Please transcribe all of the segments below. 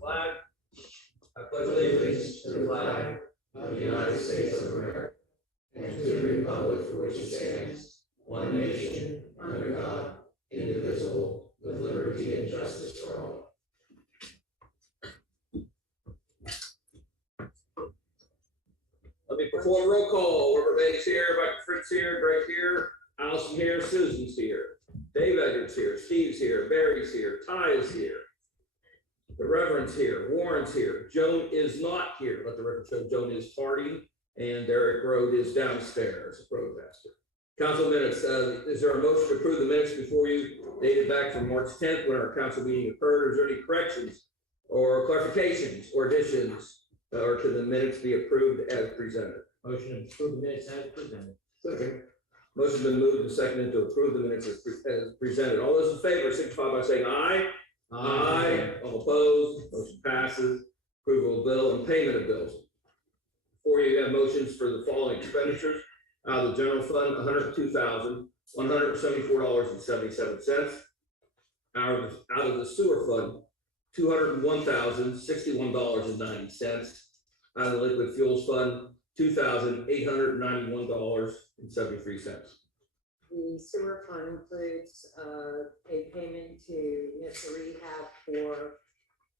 Flag. I pledge allegiance to the flag of the United States of America and to the republic for which it stands, one nation, under God, indivisible, with liberty and justice for all. Let me perform roll call. Robert Bates here, Michael Fritz here, Greg here, Allison here, Susan's here, Dave Edwards here, Steve's here, Barry's here, Ty is here. The The Reverend's here, Warren's here, Joan is not here. Let the record show Joan is tardy, and Derek Road is downstairs, Roadmaster. Council minutes, is there a motion to approve the minutes before you, dated back from March 10th when our council meeting occurred? Is there any corrections or clarifications or additions or to the minutes be approved as presented? Motion to approve the minutes as presented. Second. Motion's been moved and seconded to approve the minutes as presented. All those in favor signify by saying aye. Aye. All opposed, motion passes. Approval of bill and payment of bills. Before you have motions for the following expenditures. Out of the general fund, $102,174.77. Out of the sewer fund, $201,061.90. Out of the liquid fuels fund, $2,891.73. The sewer fund includes a payment to Mr. Rehab for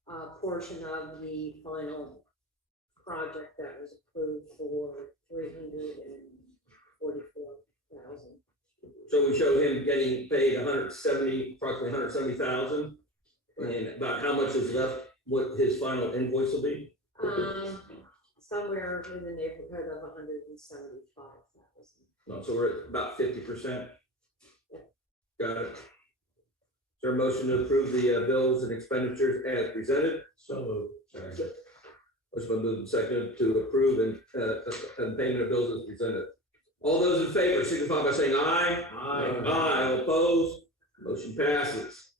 a portion of the final project that was approved for $344,000. So we show him getting paid approximately $170,000, and about how much is left, what his final invoice will be? Somewhere in the neighborhood of $175,000. So we're at about 50%. Got it. Is there a motion to approve the bills and expenditures as presented? So moved. Motion been moved and seconded to approve and payment of bills as presented. All those in favor signify by saying aye. Aye. Aye. All opposed? Motion passes.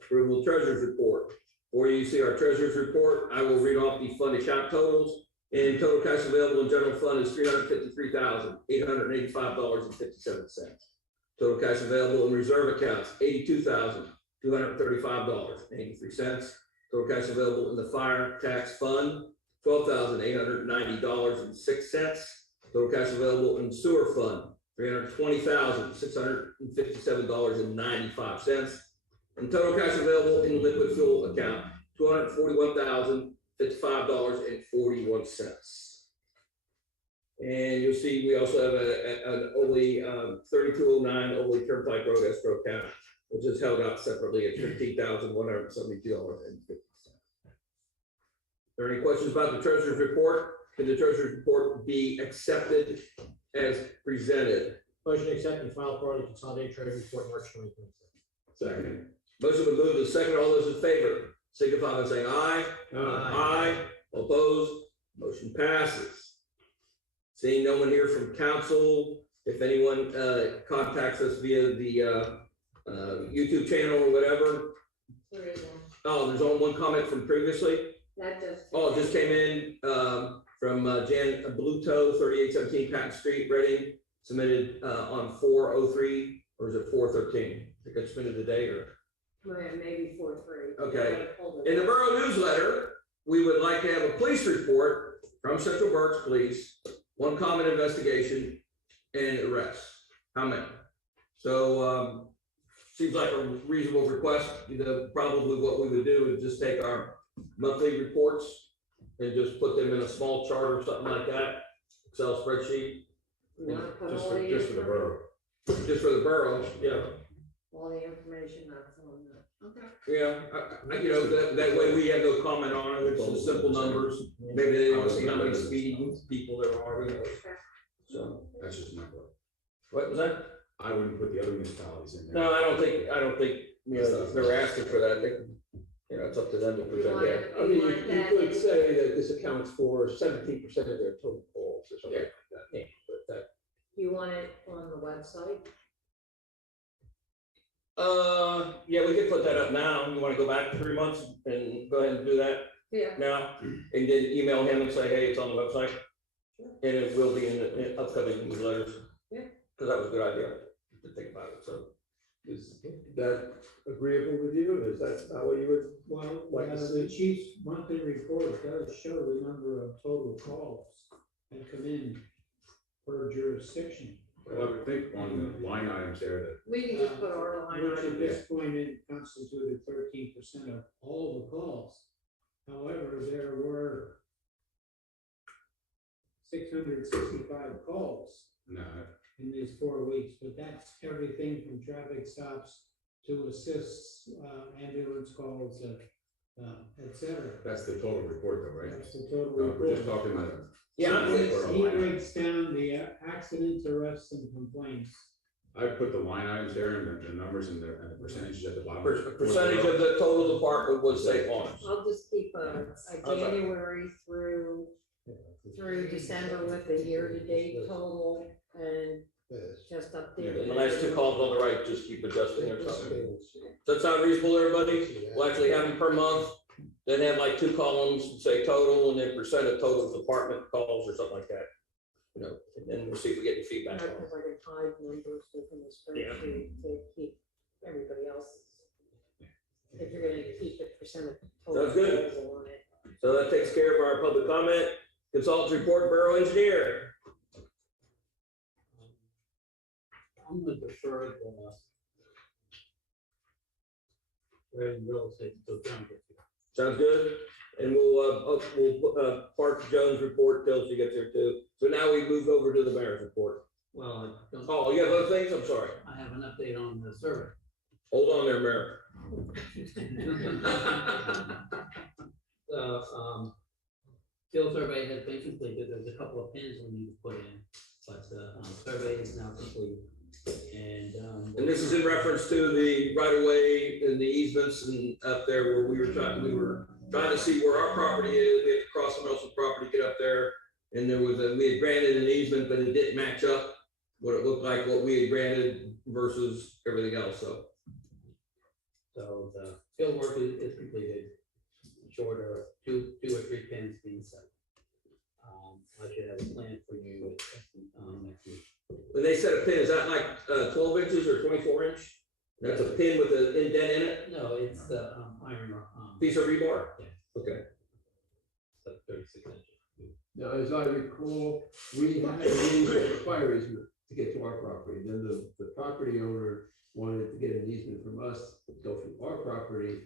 Approval of treasurer's report. Before you see our treasurer's report, I will read off the fund account totals. And total cash available in general fund is $353,885.57. Total cash available in reserve accounts, $82,235.83. Total cash available in the fire tax fund, $12,890.06. Total cash available in sewer fund, $320,657.95. And total cash available in liquid fuel account, $241,055.41. And you'll see we also have an Ole 3209 Ole Turnpike Road escrow account, which is held out separately at $15,172.50. Are there any questions about the treasurer's report? Can the treasurer's report be accepted as presented? Motion to accept and file for the consolidated treasury report March 2026. Second. Motion been moved and second. All those in favor signify by saying aye. Aye. All opposed? Motion passes. Seeing no one here from council, if anyone contacts us via the YouTube channel or whatever. Oh, there's only one comment from previously. That just. Oh, it just came in from Jan Bluto, 3817 Patton Street, Reading, submitted on 4/03, or is it 4/13? I think I submitted today, or Maybe 4/3. okay. In the Borough newsletter, we would like to have a police report from Central Berks Police, one common investigation and arrest. How many? So seems like a reasonable request. Probably what we would do is just take our monthly reports and just put them in a small chart or something like that, Excel spreadsheet. Just for the borough. Just for the borough, yeah. All the information that's on that. Okay. Yeah, that way we have no comment on it. It's just simple numbers. Maybe they want to see how many speeding people there are. So That's just my vote. what was that? I wouldn't put the other municipalities in there. No, I don't think they're asking for that. It's up to them to present that. I mean, you could say that this accounts for 17% of their total calls or something like that. Yeah. But that, You want it on the website? Yeah, we could put that up now. You want to go back 3 months and go ahead and do that Yeah. now? And then email him and say, hey, it's on the website. And it will be in the upcoming newsletters. Yeah. Because that was a good idea to think about it, so. is that agreeable with you? Is that what you would want? Like to The see? chief's monthly report does show the number of total calls that come in per jurisdiction, Well, I would think on the line items there that We can just put our line which at item. this point it constituted 13% of all the calls. However, there were 665 calls no, in these 4 weeks, but that's everything from traffic stops to assist ambulance calls, et cetera. That's the total report though, right? That's the total No, we're just report. talking about. Yeah, He breaks down the accidents, arrests, and complaints. I put the line items there and the numbers and the percentages at the bottom. Percentage of the total department was safe harbors. I'll just keep a January through December with the year-to-date total and just update. And the last two columns on the right, just keep adjusting or something. Does that sound reasonable to everybody? We'll actually have them per month, then have like two columns, say total, and then percent of total department calls or something like that. You know, and then we'll see if we get any feedback on it. Because I can hide numbers within the spreadsheet to keep everybody else's. If you're gonna keep it percent of total. Sounds good. calls on it. So that takes care of our public comment. Consultants report, Borough Engineer. I'm gonna defer the real estate until John gets here. Sounds good. And we'll Park Jones report till she gets here too. So now we move over to the mayor's report. Well, I don't. Oh, you have other things? I'm sorry. I have an update on the survey. Hold on there, Mayor. Field survey has been completed. There's a couple of pins we need to put in, but the survey is now complete. And this is in reference to the right of way and the easements and up there where we were trying to see where our property is. We have to cross someone else's property, get up there. And we had granted an easement, but it didn't match up what it looked like, what we had granted versus everything else, so. So the field work is completed, short of two or three pins being set. I should have a plan for you next week. When they set a pin, is that like 12 inches or 24 inch? That's a pin with an indent in it, No, it's the iron, piece of rebar? Yeah. Okay. so 36 inches. Now, as I recall, we had to use a fire easement to get to our property. Then the property owner wanted to get an easement from us to go from our property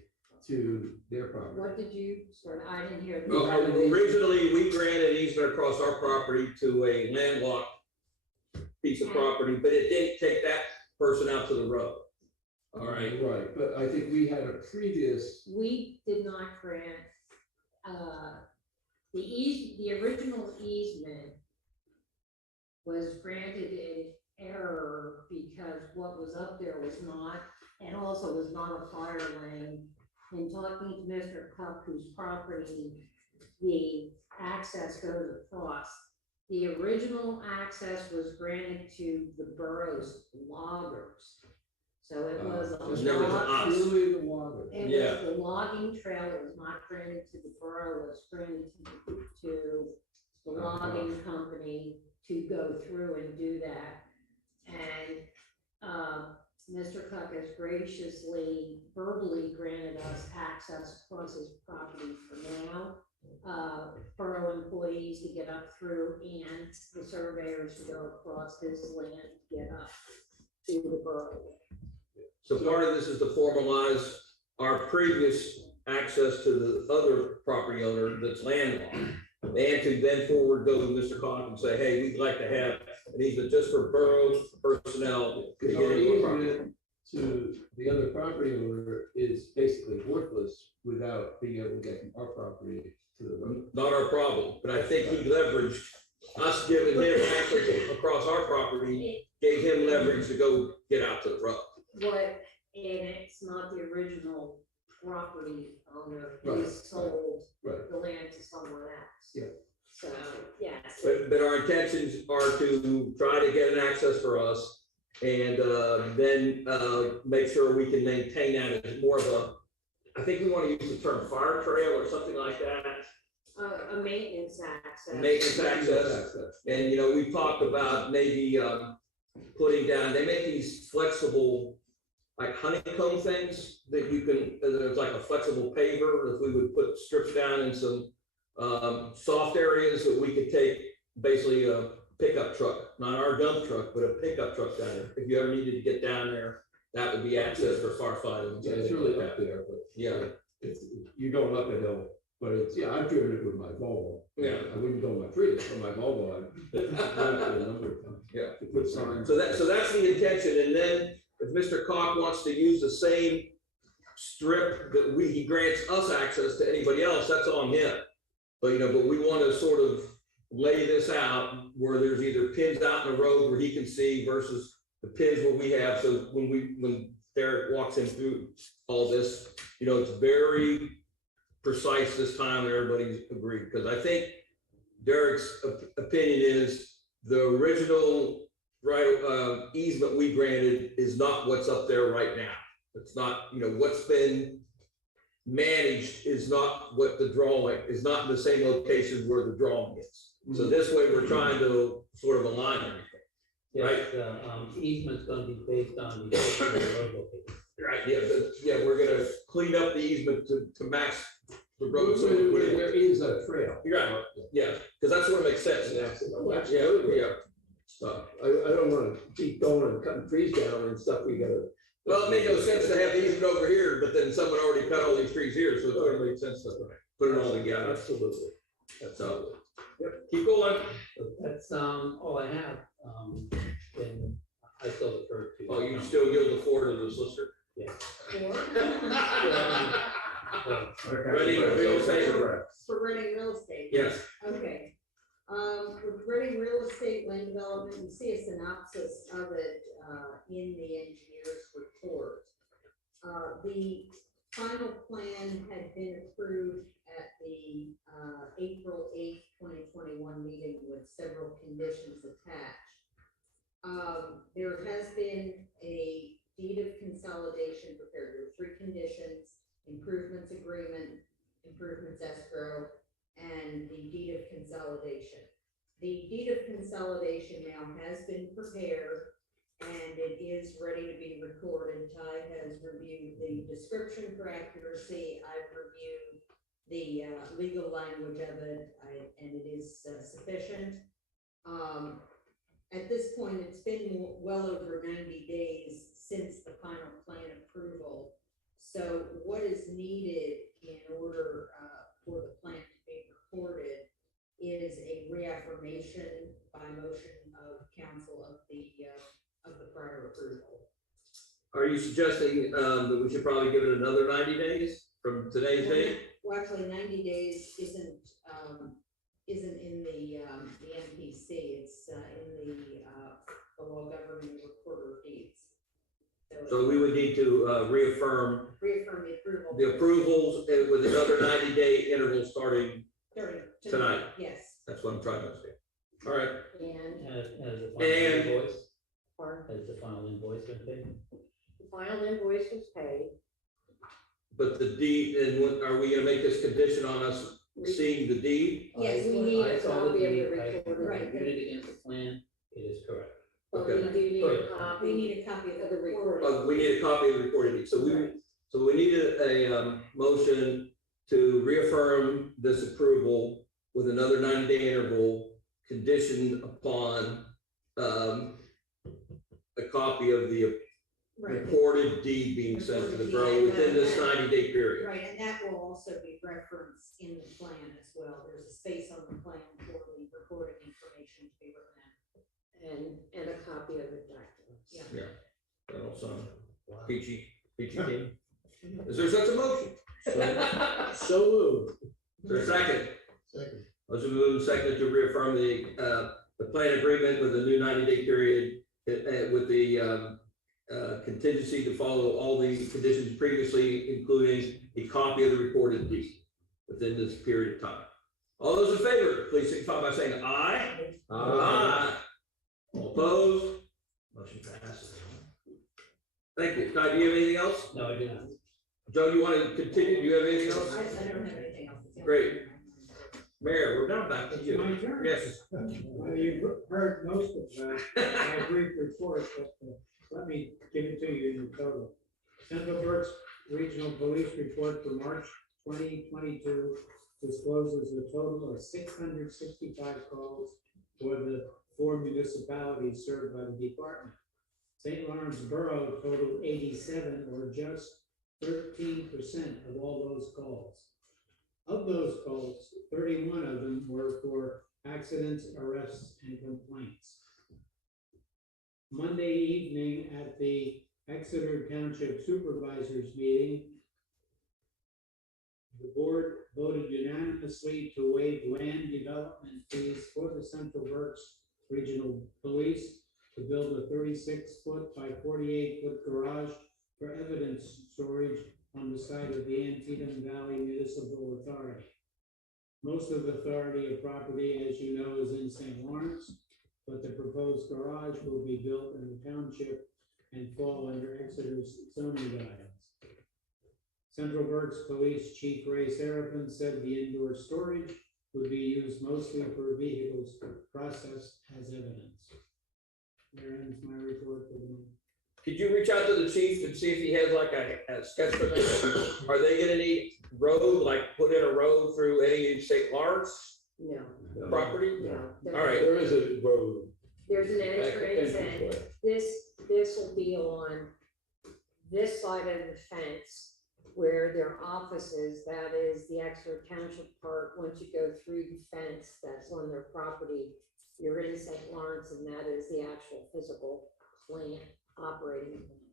to their property. What did you, sorry, I didn't hear. Well, originally, we granted an easement across our property to a landlocked piece of property, but it didn't take that person out to the road. All right. Right, but I think we had a previous, We did not grant, the original easement was granted in error because what was up there was not, and also was not a fire lane. In talking to Mr. Cup, whose property the access goes across, the original access was granted to the borough's loggers. So it was a It's never to log- us. really the water. It Yeah. was the logging trail, it was not granted to the borough, it was granted to the logging company to go through and do that. And, Mr. Cook has graciously verbally granted us access across his property for now. Borough employees to get up through and the surveyors to go across his land to get up to the borough. So part of this is to formalize our previous access to the other property owner that's landlocked. And to then forward go to Mr. Conk and say, hey, we'd like to have an easement just for borough personnel. to Because get our into our property. easement to the other property owner is basically worthless without being able to get from our property to the road. Not our problem, but I think he leveraged us giving him access across our property, gave him leverage to go get out to the road. What, and it's not the original property owner, he Right. sold Right. the land to someone else. Yeah. So, yes. But our intentions are to try to get an access for us and then make sure we can maintain that as more of a, I think we want to use the term fire trail or something like that. A maintenance access. Maintenance access. And, you know, we've talked about maybe putting down, they make these flexible, like honeycomb things that you can, there's like a flexible paver, if we would put strips down in some soft areas that we could take basically a pickup truck, not our dump truck, but a pickup truck down there. If you ever needed to get down there, that would be access for firefighting. Yeah, it's really up there, but Yeah. it's, you're going up a hill, but it's, yeah, I've driven it with my Volvo. Yeah. I wouldn't go in my Prius, but my Volvo, I've driven it a number of times. Yeah. To put signs. So that's the intention, and then if Mr. Cock wants to use the same strip that he grants us access to anybody else, that's on him. But, but we want to sort of lay this out where there's either pins out in the road where he can see versus the pins where we have. So when Derek walks him through all this, it's very precise this time and everybody's agreed. Because I think Derek's opinion is the original easement we granted is not what's up there right now. It's not, what's been managed is not what the drawing is, not in the same location where the drawing is. So this way we're trying to sort of align everything. Yes, easement's gonna be based on the road location. Right, yeah, we're gonna clean up the easement to match the road. So There is a trail. you're right, yeah, because that's what makes sense. Yeah. I don't wanna keep going and cutting trees down and stuff, we gotta. Well, it made no sense to have the easement over here, but then someone already cut all these trees here, so it totally made sense to put it all together. Absolutely. So, keep going. That's, all I have, and I still defer to. Oh, you still yield the floor to the solicitor? Yeah. Ready to real estate? For Reading Real Estate? Yes. Okay. With Reading Real Estate Land Development, you see a synopsis of it, in the engineer's report. The final plan had been approved at the, April 8th, 2021 meeting with several conditions attached. There has been a deed of consolidation prepared with 3 conditions: improvements agreement, improvements escrow, and the deed of consolidation. The deed of consolidation now has been prepared and it is ready to be recorded. Ty has reviewed the description for accuracy. I've reviewed the legal language of it, and it is sufficient. At this point, it's been well over 90 days since the final plan approval. So what is needed in order for the plan to be recorded is a reaffirmation by motion of council of the prior approval. Are you suggesting that we should probably give it another 90 days from today's date? Well, actually, 90 days isn't in the MPC. It's in the law governing recorder of deeds. So we would need to reaffirm the approval. the approvals with another 90-day interval starting. Tonight. Yes. That's what I'm trying to understand. All right. And Has the final And- invoice, pardon? has the final invoice been paid? The final invoice was paid. But the deed, and are we gonna make this condition on us seeing the deed? Yes, we I- need I a saw the copy of the deed. I recorded. Right. reviewed it against the plan, it is correct. But Okay. we do need Good. a copy. We need a copy of the recording. We need a copy of the recorded deed. So we need a motion to reaffirm this approval with another 90-day interval conditioned upon a copy of the Right. recorded deed being sent to the borough within this 90-day period. Right, and that will also be referenced in the plan as well. There's a space on the plan for the recording information to be written in. And a copy of the document. Yeah. That'll sound peachy keen. Is there such a motion? So moved. Is there a second? Second. Motion moved, second to reaffirm the plan agreement with a new 90-day period with the contingency to follow all the conditions previously, including a copy of the recorded deed within this period of time. All those in favor, please signify by saying aye. Aye. All opposed? Motion passes. Thank you. Ty, do you have anything else? No, I do not. Joe, you want to continue? Do you have anything I else? don't have anything else. Great. Mayor, we're now back to It's you. my turn. Yes. Well, you've heard most of my brief report, but let me give it to you in total. Central Berks Regional Police Report for March 2022 discloses a total of 665 calls for the 4 municipalities served by the department. St. Lawrence Borough totaled 87, or just 13% of all those calls. Of those calls, 31 of them were for accidents, arrests, and complaints. Monday evening at the Exeter Township Supervisors meeting, The board voted unanimously to waive land development fees for the Central Berks Regional Police to build a 36-foot by 48-foot garage for evidence storage on the site of the Antietam Valley Municipal Authority. Most of the authority of property, as you know, is in St. Lawrence, but the proposed garage will be built in the township and fall under Exeter's zoning guidelines. Central Berks Police Chief Ray Seraphin said the indoor storage would be used mostly for vehicles processed as evidence. There ends my report for the month. Could you reach out to the chief and see if he has like a sketch for this? Are they gonna need road, like put in a road through any St. Lawrence No, property? no. All right. There is a road. There's an entrance and Entranceway. this will be on this side of the fence where their office is. That is the Exeter Township part. Once you go through the fence, that's on their property. You're in St. Lawrence, and that is the actual physical plant, operating plant.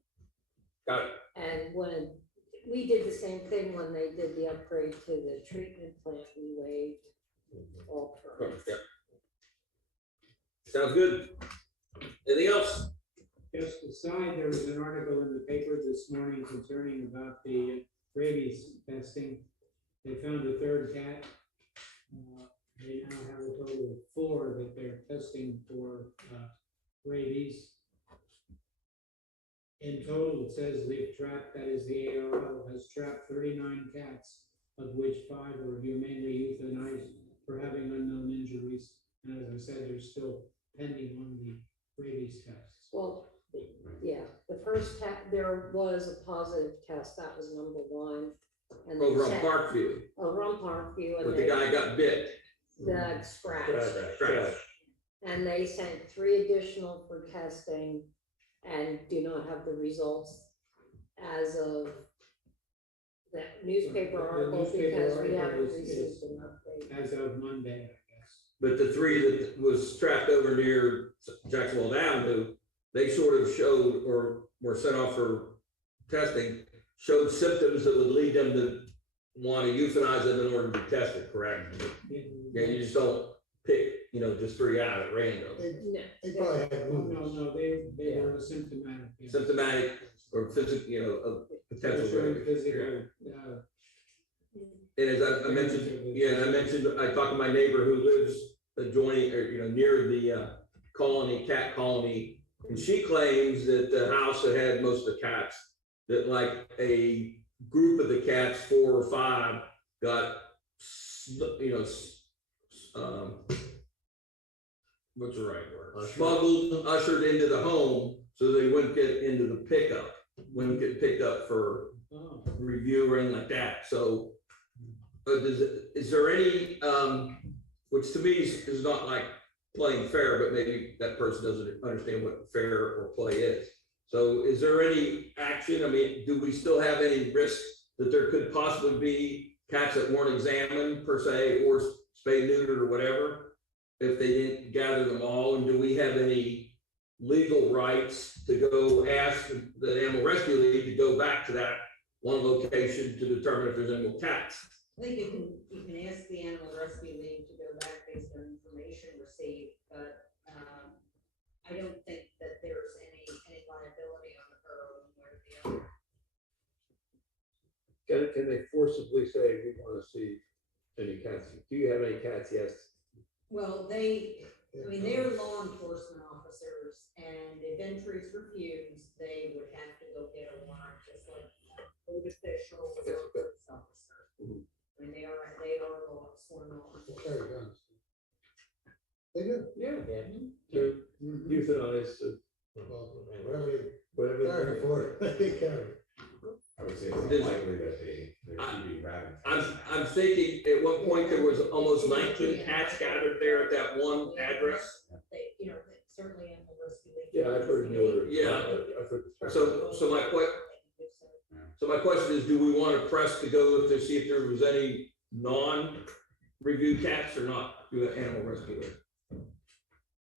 Got it. And when we did the same thing when they did the upgrade to the treatment plant, we waived all permits. Yeah. Sounds good. Anything else? Just aside, there was an article in the paper this morning concerning about the rabies testing. They found a third cat. They now have a total of 4 that they're testing for rabies. In total, it says they've trapped, that is the ARO, has trapped 39 cats, of which 5 were humanely euthanized for having unknown injuries. And as I said, they're still pending on the rabies tests. Well, yeah, the first there was a positive test, that was number 1. And Over on then Parkview, over on Parkview, and but the guy got bit. the scratch. Scratch. And they sent 3 additional for testing and do not have the results as of that newspaper The article, newspaper because we article haven't is received an update. As of Monday, I guess. But the 3 that was trapped over near Jacksonville Avenue, they sort of showed or were sent off for testing, showed symptoms that would lead them to want to euthanize them in order to be tested, correct? Yeah, you just don't pick, just 3 out at random. No, They probably had Oh, wounds. no, they were asymptomatic. Yeah. Symptomatic or physical, of potential. Showing rabies. physical, And as I mentioned, I talked to my neighbor who lives adjoining or, near the cat colony. And she claims that the house that had most of the cats, that like a group of the cats, 4 or 5, got, what's the right word? Smuggled, ushered into the home so they wouldn't get into the pickup, wouldn't get picked up for oh, review or anything like that. So, is there any, which to me is not like playing fair, but maybe that person doesn't understand what fair or play is. So is there any action? I mean, do we still have any risk that there could possibly be cats that weren't examined per se, or spayed, neutered, or whatever, if they didn't gather them all? And do we have any legal rights to go ask the Animal Rescue League to go back to that one location to determine if there's any more cats? I think you can ask the Animal Rescue League to go back based on information received, but I don't think that there's any liability on the borough one way or the other. Can they forcibly say, we want to see any cats? Do you have any cats? Yes. Well, they're law enforcement officers, and if entry's refused, they would have to go get a warrant, just like a code official or a police officer. Mhm. I mean, they are sworn law enforcement. Carry guns. They do. Yeah. Yeah. To euthanize, Well, whatever whatever. they carry for, they carry. I would say it's unlikely that they're keeping rabbits. I'm thinking at one point there was almost 19 cats gathered there at that one address. They certainly Animal Rescue League. Yeah, I've heard newer. Yeah. I've heard the So my question is, do we want to press to go to see if there was any non-reviewed cats or not through the Animal Rescue League?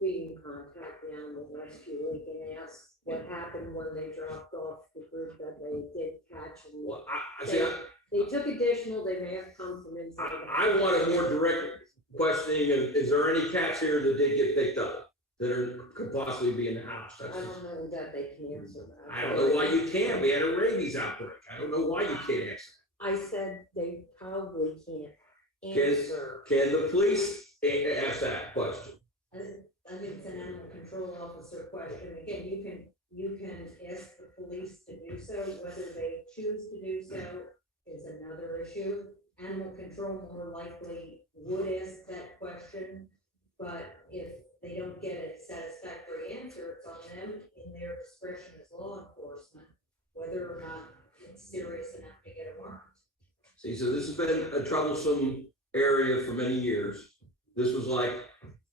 we can contact the Animal Rescue League and ask what happened when they dropped off the group that they did catch. And Well, I see, they took additional, they may have come from inside. the I want a more direct questioning of, is there any cats here that did get picked up that could possibly be in the house? I don't know that they can answer that. I don't know why you can't. We had a rabies outbreak. I don't know why you can't answer. I said they probably can't Can- answer. Can the police ask that question? I think it's an animal control officer question. Again, you can ask the police to do so, whether they choose to do so is another issue. Animal control more likely would ask that question, but if they don't get a satisfactory answer, it's on them in their discretion as law enforcement, whether or not it's serious enough to get a warrant. See, so this has been a troublesome area for many years. This was like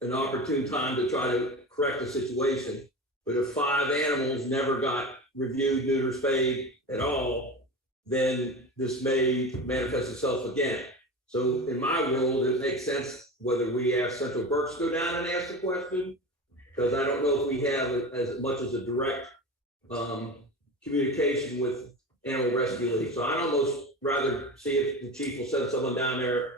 an opportune time to try to correct the situation. But if 5 animals never got reviewed, neutered, spayed at all, then this may manifest itself again. So in my world, it makes sense whether we ask Central Berks to go down and ask the question, because I don't know if we have as much as a direct communication with Animal Rescue League. So I'd almost rather see if the chief will send someone down there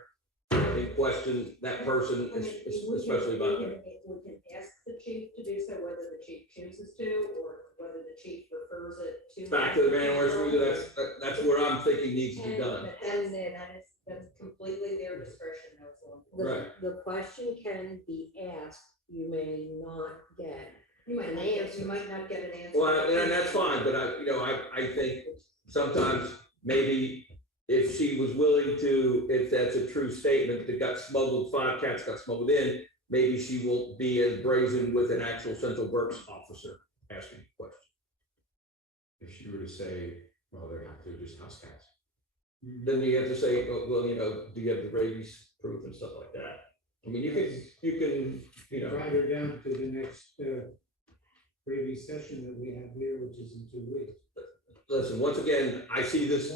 and question that person, I mean, especially about that. We can ask the chief to do so, whether the chief chooses to, or whether the chief refers it to. Back to the Animal Rescue League, that's where I'm thinking needs to be done. But that's completely their discretion, those law The, enforcement. Right. the question can be asked, you may not get. You might not get, you might not get an answer. Well, and that's fine, but I think sometimes maybe if she was willing to, if that's a true statement, that got smuggled, 5 cats got smuggled in, maybe she won't be as brazen with an actual Central Berks officer asking questions. If she were to say, well, they're just house cats. Then you have to say, oh, well, do you have the rabies proof and stuff like that? I mean, you can, Drive her down to the next, rabies session that we have here, which is in 2 weeks. listen, once again, I see this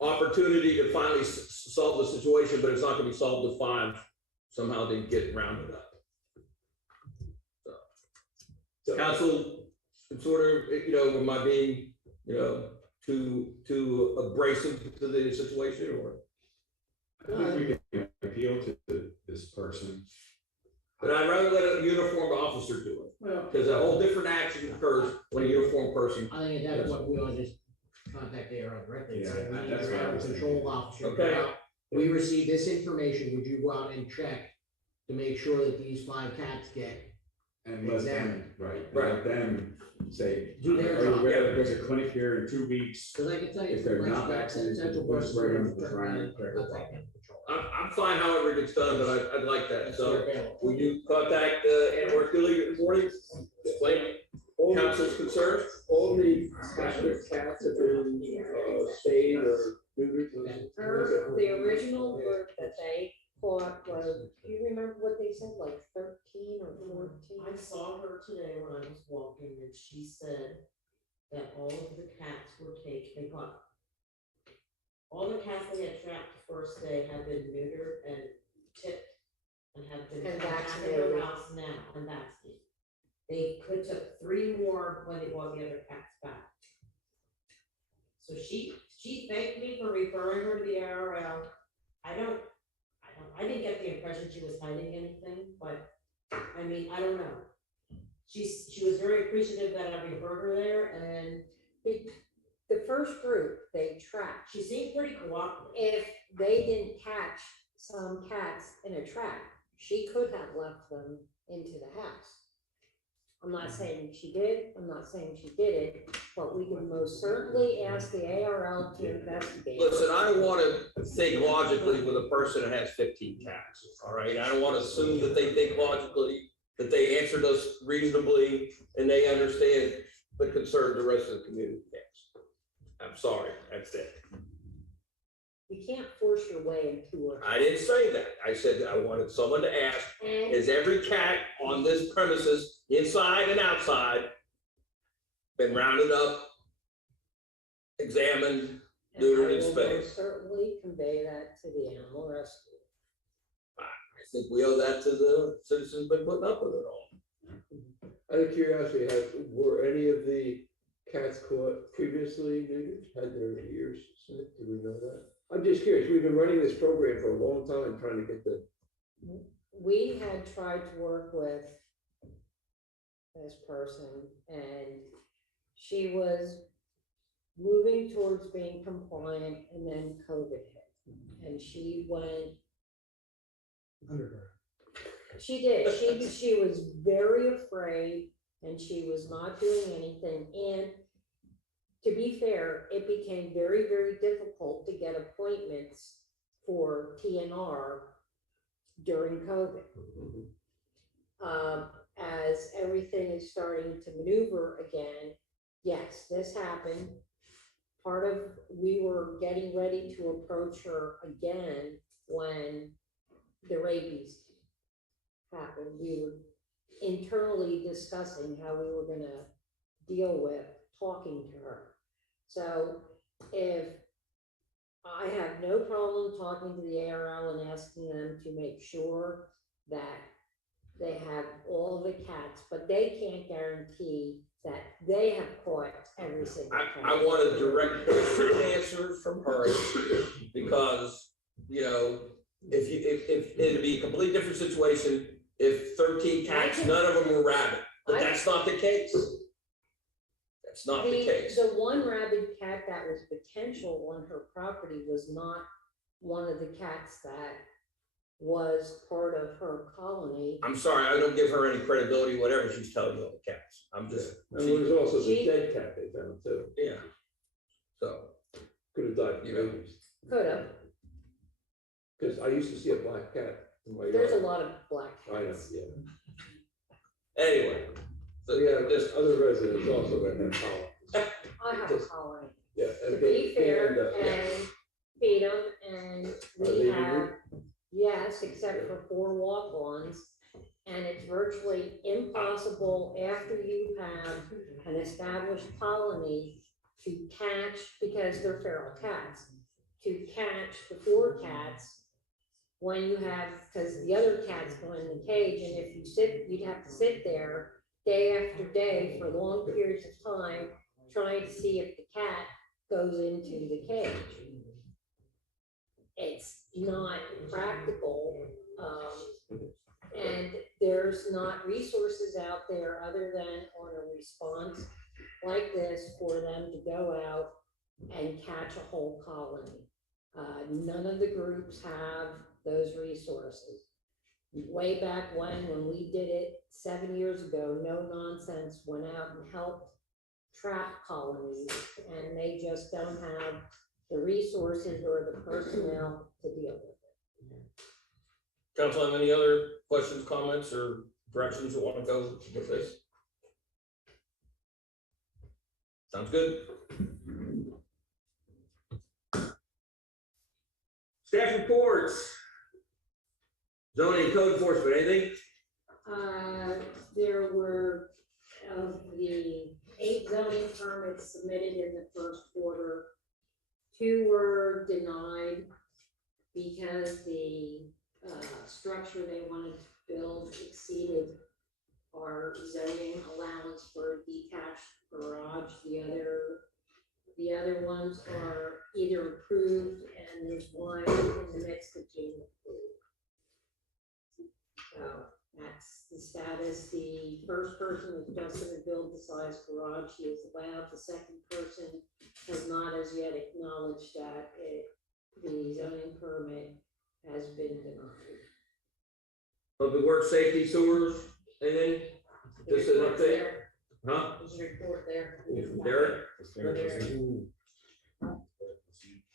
opportunity to finally solve the situation, but it's not gonna be solved if 5 somehow didn't get rounded up. So, council, sort of, am I being, too abrasive to the situation, or? I think we can appeal to this person. But I'd rather let a uniformed officer do it, Well, because a whole different action occurs when a uniformed person. I think at that point, we ought to just contact the ARL directly and say, Yeah, we need that's your what I animal was control thinking. officer. Okay. Now, we received this information, would you go out and check to make sure that these 5 cats get, And let them, Right. let them say, Do their are you job. aware that there's a clinic here in 2 weeks? because I can tell you. If they're from not last year, vaccinated, Central let's Berks bring them is to try and contact animal control. I'm fine however it gets done, but I'd like that, That's so. their bailiff. Will you contact the Animal Rescue League in the morning, explain council's concerns? all the captive cats have been, spayed or neutered. The original group that they caught was, do you remember what they said, like 13 or 14? I saw her today when I was walking and she said that all of the cats were taken, all the cats they had trapped the first day have been neutered and tipped and have been And back at vaccinated. their house now and vaccinated. They took 3 more when they brought the other cats back. So she thanked me for referring her to the ARL. I didn't get the impression she was hiding anything, but I mean, I don't know. She was very appreciative that I referred her there, and The first group they tracked, she seemed pretty cooperative. if they didn't catch some cats in a trap, she could have left them into the house. I'm not saying she did, I'm not saying she didn't, but we can most certainly ask the ARL to investigate. Listen, I don't wanna think logically with a person that has 15 cats, all right? I don't wanna assume that they think logically, that they answered us reasonably, and they understand the concern the rest of the community has. I'm sorry, that's it. You can't force your way into a. I didn't say that. I said I wanted someone to ask, And is every cat on this premises, inside and outside, been rounded up, examined, neutered, and I will spayed? most certainly convey that to the animal rescue. I think we owe that to the citizens been putting up with it all. Out of curiosity, were any of the cats caught previously neutered? Had their ears snipped? Do we know that? I'm just curious. We've been running this program for a long time, trying to get the. We had tried to work with this person, and she was moving towards being compliant, and then COVID hit. And she went, Underground. she did, she was very afraid, and she was not doing anything. And to be fair, it became very, very difficult to get appointments for TNR during COVID. As everything is starting to maneuver again, yes, this happened. We were getting ready to approach her again when the rabies happened. We were internally discussing how we were gonna deal with talking to her. So if I have no problem talking to the ARL and asking them to make sure that they have all the cats, but they can't guarantee that they have caught every single cat. I want a direct answer from her, because, you know, if it'd be a completely different situation if 13 cats, none of them were rabid, but that's not the case. That's not the case. The one rabid cat that was potential on her property was not one of the cats that was part of her colony. I'm sorry, I don't give her any credibility, whatever she's telling you on the cats. I'm just. And there was also the dead cat they found too. Yeah. So. Could have died from rabies. Could have. Because I used to see a black cat in my yard. There's a lot of black I know, cats. yeah. Anyway. So Yeah, there's other residents also that have colonies. I have a colony. Yeah. To be fair, and feed them, and we have, yes, except for 4 walk-ons. And it's virtually impossible after you have an established colony to catch, because they're feral cats, to catch the 4 cats when you have, because the other cats go in the cage, and if you sit, you'd have to sit there day after day for long periods of time trying to see if the cat goes into the cage. It's not practical, and there's not resources out there other than on a response like this for them to go out and catch a whole colony. None of the groups have those resources. Way back when we did it 7 years ago, No Nonsense went out and helped trap colonies, and they just don't have the resources or the personnel to deal with it. Council, have any other questions, comments, or directions you want to go with this? Sounds good. Staff reports. Zoning code enforcement, anything? There were, of the 8 zoning permits submitted in the first quarter, 2 were denied because the structure they wanted to build exceeded our zoning allowance for a detached garage. The other ones are either approved, and there's one in the midst of being approved. So that's the status. The first person was just going to build the size garage he is allowed. The second person has not as yet acknowledged that the zoning permit has been denied. Public works, safety, sewers, anything? Just an Report's update? there. Huh? There's a report there. Derek?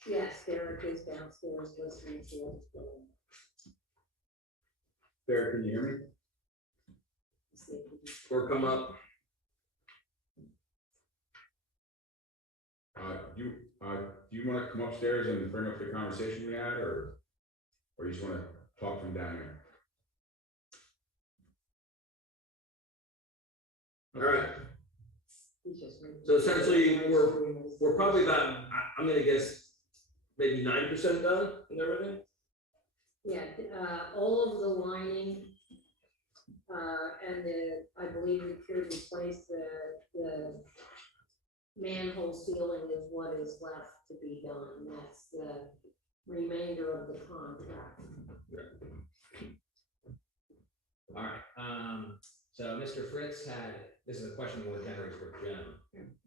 Yes, Derek is downstairs listening to what's going on. Derek, can you hear me? Or come up? Do you want to come upstairs and bring up the conversation we had, or you just want to talk from down here? All right. So essentially, we're probably about, I'm gonna guess, maybe 9% done and everything? Yeah, all of the lining, and I believe the pure panel sealing is what is left to be done. That's the remainder of the contract. All right, so Mr. Fritz this is a question more generally for Jim.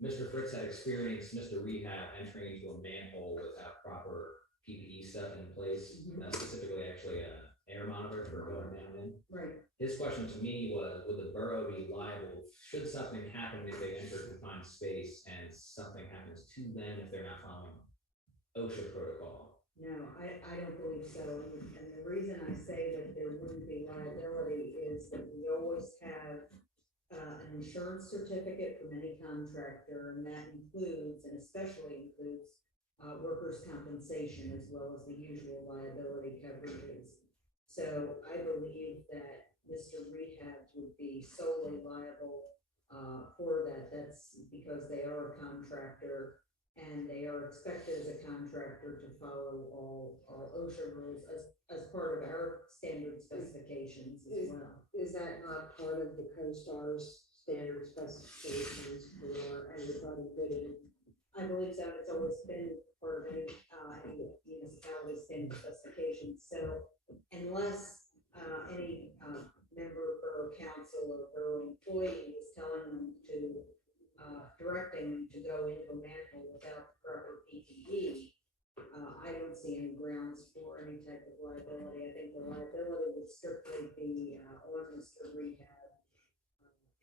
Mr. Fritz had experienced Mr. Rehab entering into a manhole without proper PPE stuff in place, specifically actually an air monitor for going down in. Right. His question to me was, would the borough be liable, should something happen if they enter confined space and something happens to them if they're not following OSHA protocol? No, I don't believe so. And the reason I say that there wouldn't be liability is that we always have an insurance certificate from any contractor, and that includes, and especially includes, workers' compensation as well as the usual liability coverages. So I believe that Mr. Rehab would be solely liable for that. That's because they are a contractor and they are expected as a contractor to follow all OSHA rules as part of our standard specifications as well. Is that not part of the CoStar's standard specifications for everybody bidding? I believe so. It's always been part of any municipality's standard specifications. So unless any member of borough council or borough employee is telling them to directing them to go into a manhole without proper PPE, I don't see any grounds for any type of liability. I think the liability would strictly be on Mr. Rehab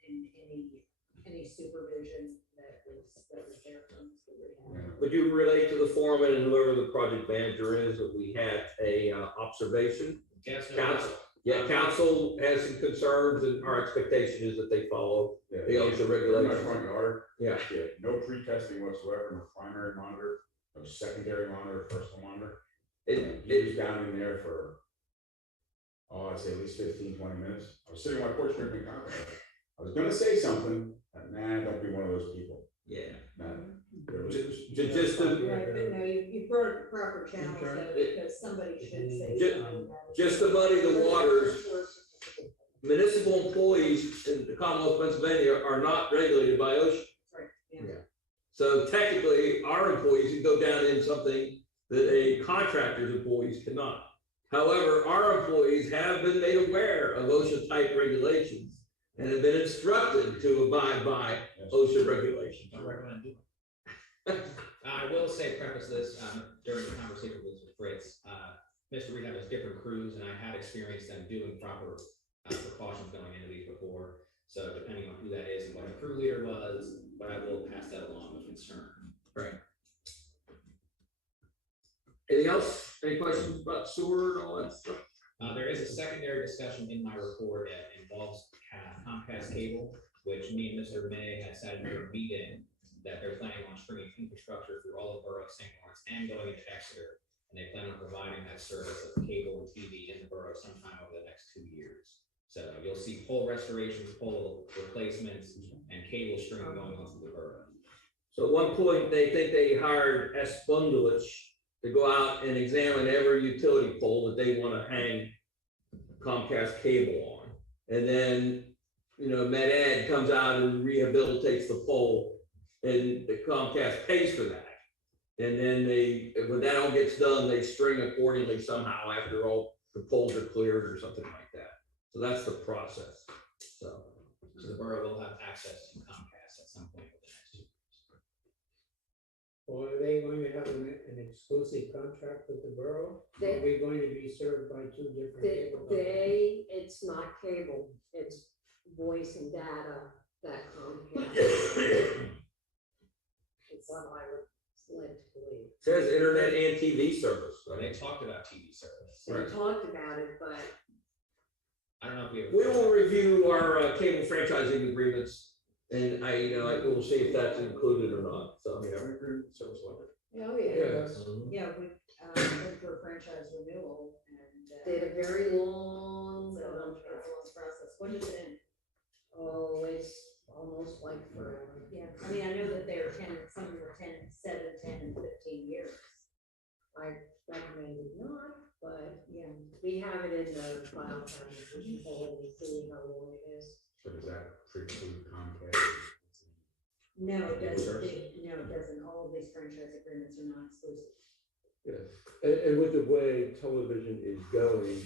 in any supervision that was there from Mr. Rehab. Would you relate to the foreman and whoever the project manager is that we had a observation? Yes, Council, yeah, council has some concerns and our expectation is that they follow the OSHA In my regulations. front yard, Yeah. no pre-testing whatsoever, no primary monitor, no secondary monitor, personal monitor. It, He was down in there for, I'd say at least 15, 20 minutes. I was sitting on my porch drinking coffee. I was gonna say something, but nah, don't be one of those people. yeah. Nah, there was- Just to, Right, but no, you brought up the proper channels though, because somebody should say Ju- something about it. just to muddy the waters, municipal employees in the Commonwealth of Pennsylvania are not regulated by OSHA. Right, yeah. So technically, our employees can go down in something that a contractor's employees cannot. However, our employees have been made aware of OSHA type regulations and have been instructed to abide by OSHA regulations. I recommend doing it. I will say, preface this, during the conversation with Mr. Fritz, Mr. Rehab has different crews, and I had experienced them doing proper precautions going into these before. So depending on who that is and what the crew leader was, but I will pass that along with concern. Right. Anything else? Any questions about sewer and all that stuff? There is a secondary discussion in my report that involves Comcast cable, which me and Mr. May had said in a meeting that they're planning on stringing infrastructure through all of Borough of St. Lawrence and going into Exeter. And they plan on providing that service of cable and TV in the borough sometime over the next 2 years. So you'll see pole restorations, pole replacements, and cable string going on through the borough. So at one point, they think they hired S. Bundelich to go out and examine every utility pole that they want to hang Comcast cable on. And then, Med Ed comes out and rehabilitates the pole and the Comcast pays for that. And then when that all gets done, they string accordingly somehow after all the poles are cleared or something like that. So that's the process. So the borough will have access to Comcast at some point over the next 2 years. Or are they going to have an exclusive contract with the borough? They- Are we going to be served by two different cable companies? It's not cable, it's voice and data that Comcast. It's what I would like to believe. says internet and TV service. They talked about TV service. They talked about it, but I don't know if we have. We will review our cable franchising agreements and we'll see if that's included or not. So, Yeah, we agree with service level. oh Yeah. Yeah, we went for a franchise renewal and. did a very long It's a long contract. process. When is it in? Oh, it's almost like forever. Yeah, I mean, I know that they are tenants, some were 7, 10, and 15 years. I recommended not, but Yeah. we have it in the file cabinet, we can pull it and see how long it is. So does that preclude Comcast? No, it doesn't, Service? no, it doesn't, all of these franchise agreements are not exclusive. Yeah, and with the way television is going,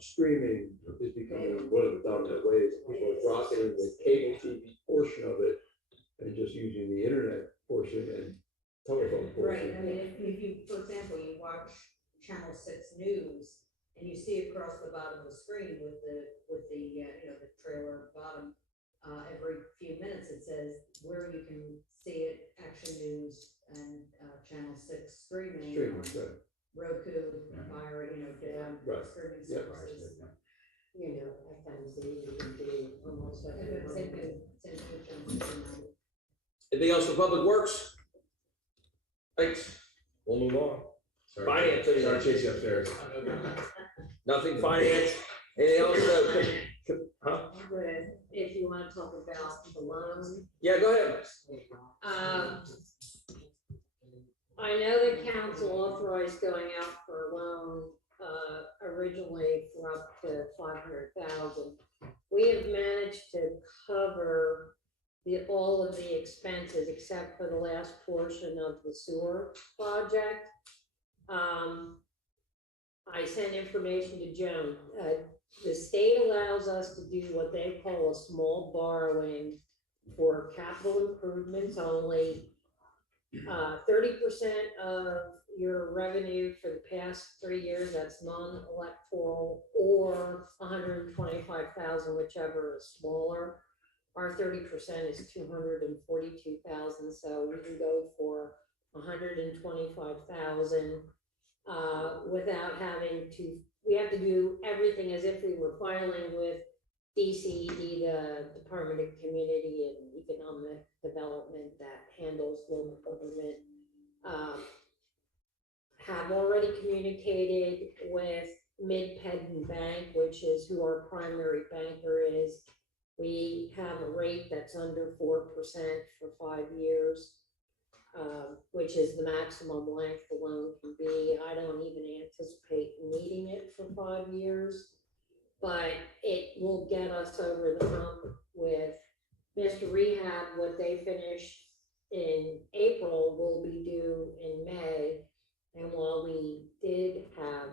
streaming is becoming one of the dominant ways. People are dropping the cable TV portion of it and just using the internet portion and telephone Right, I portion. mean, if you, for example, you watch Channel 6 News, and you see across the bottom of the screen with the, you know, the trailer bottom, every few minutes, it says where you can see it, Action News and, Channel 6 streaming. Streaming, on right. Roku, Yeah. Fire, you know, different Right. streaming Yeah. services. You know, FMZ, you can do almost Same everything. thing with Channel 6 United. Anything else for Public Works? Thanks. We'll move on. Sorry, Finance, sorry, anything? chase you upstairs. Nothing finance. Anything else? Huh? With, if you wanna talk about the loan, Yeah, go ahead. I know the council authorized going out for a loan, originally for up to 500,000. We have managed to cover all of the expenses except for the last portion of the sewer project. I sent information to Joan. The state allows us to do what they call a small borrowing for capital improvements only. 30% of your revenue for the past 3 years, that's non-electoral, or 125,000, whichever is smaller. Our 30% is 242,000, so we can go for 125,000 without having to. We have to do everything as if we were filing with DCED, the Department of Community and Economic Development that handles local government. Have already communicated with Mid-Penn Bank, which is who our primary banker is. We have a rate that's under 4% for 5 years, which is the maximum length the loan can be. I don't even anticipate needing it for 5 years, but it will get us over the hump with Mr. Rehab. What they finished in April will be due in May. And while we did have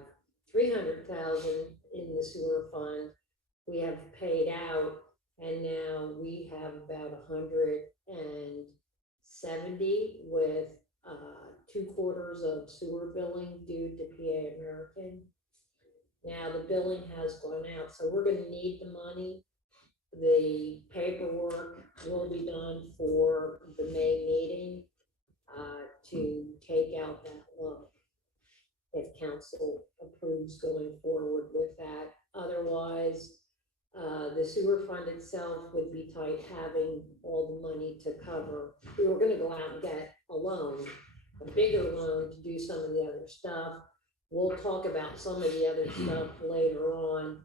300,000 in the sewer fund, we have paid out, and now we have about 170 with 2/4 of sewer billing due to PA American. Now the billing has gone out, so we're gonna need the money. The paperwork will be done for the May meeting to take out that loan, if council approves going forward with that. Otherwise, the sewer fund itself would be tight having all the money to cover. We were gonna go out and get a loan, a bigger loan to do some of the other stuff. We'll talk about some of the other stuff later on.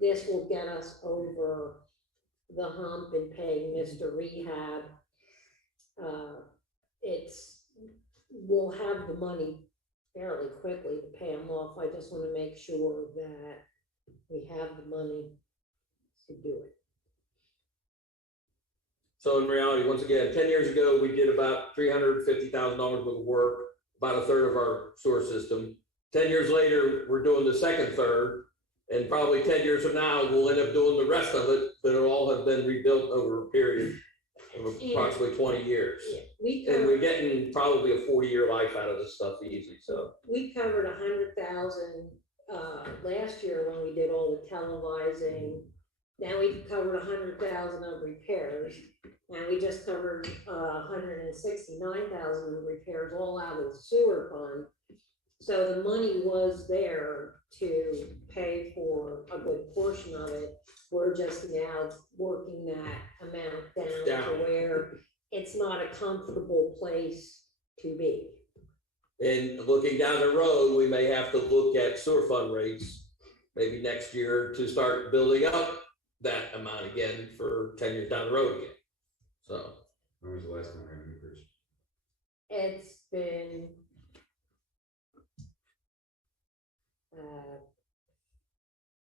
This will get us over the hump and paying Mr. Rehab. We'll have the money fairly quickly to pay him off. I just want to make sure that we have the money to do it. So in reality, once again, 10 years ago, we did about $350,000 worth of work, about a third of our sewer system. 10 years later, we're doing the second third, and probably 10 years from now, we'll end up doing the rest of it, but it'll all have been rebuilt over a period of approximately 20 years. We And we're covered, getting probably a 40-year life out of this stuff easy, so. we covered 100,000 last year when we did all the televising. Now we've covered 100,000 of repairs, and we just covered 169,000 of repairs, all out of the sewer fund. So the money was there to pay for a good portion of it. We're just now working that amount down Down. to where it's not a comfortable place to be. And looking down the road, we may have to look at sewer fund rates maybe next year to start building up that amount again for 10 years down the road again. So, When was the last time we had an increase? It's been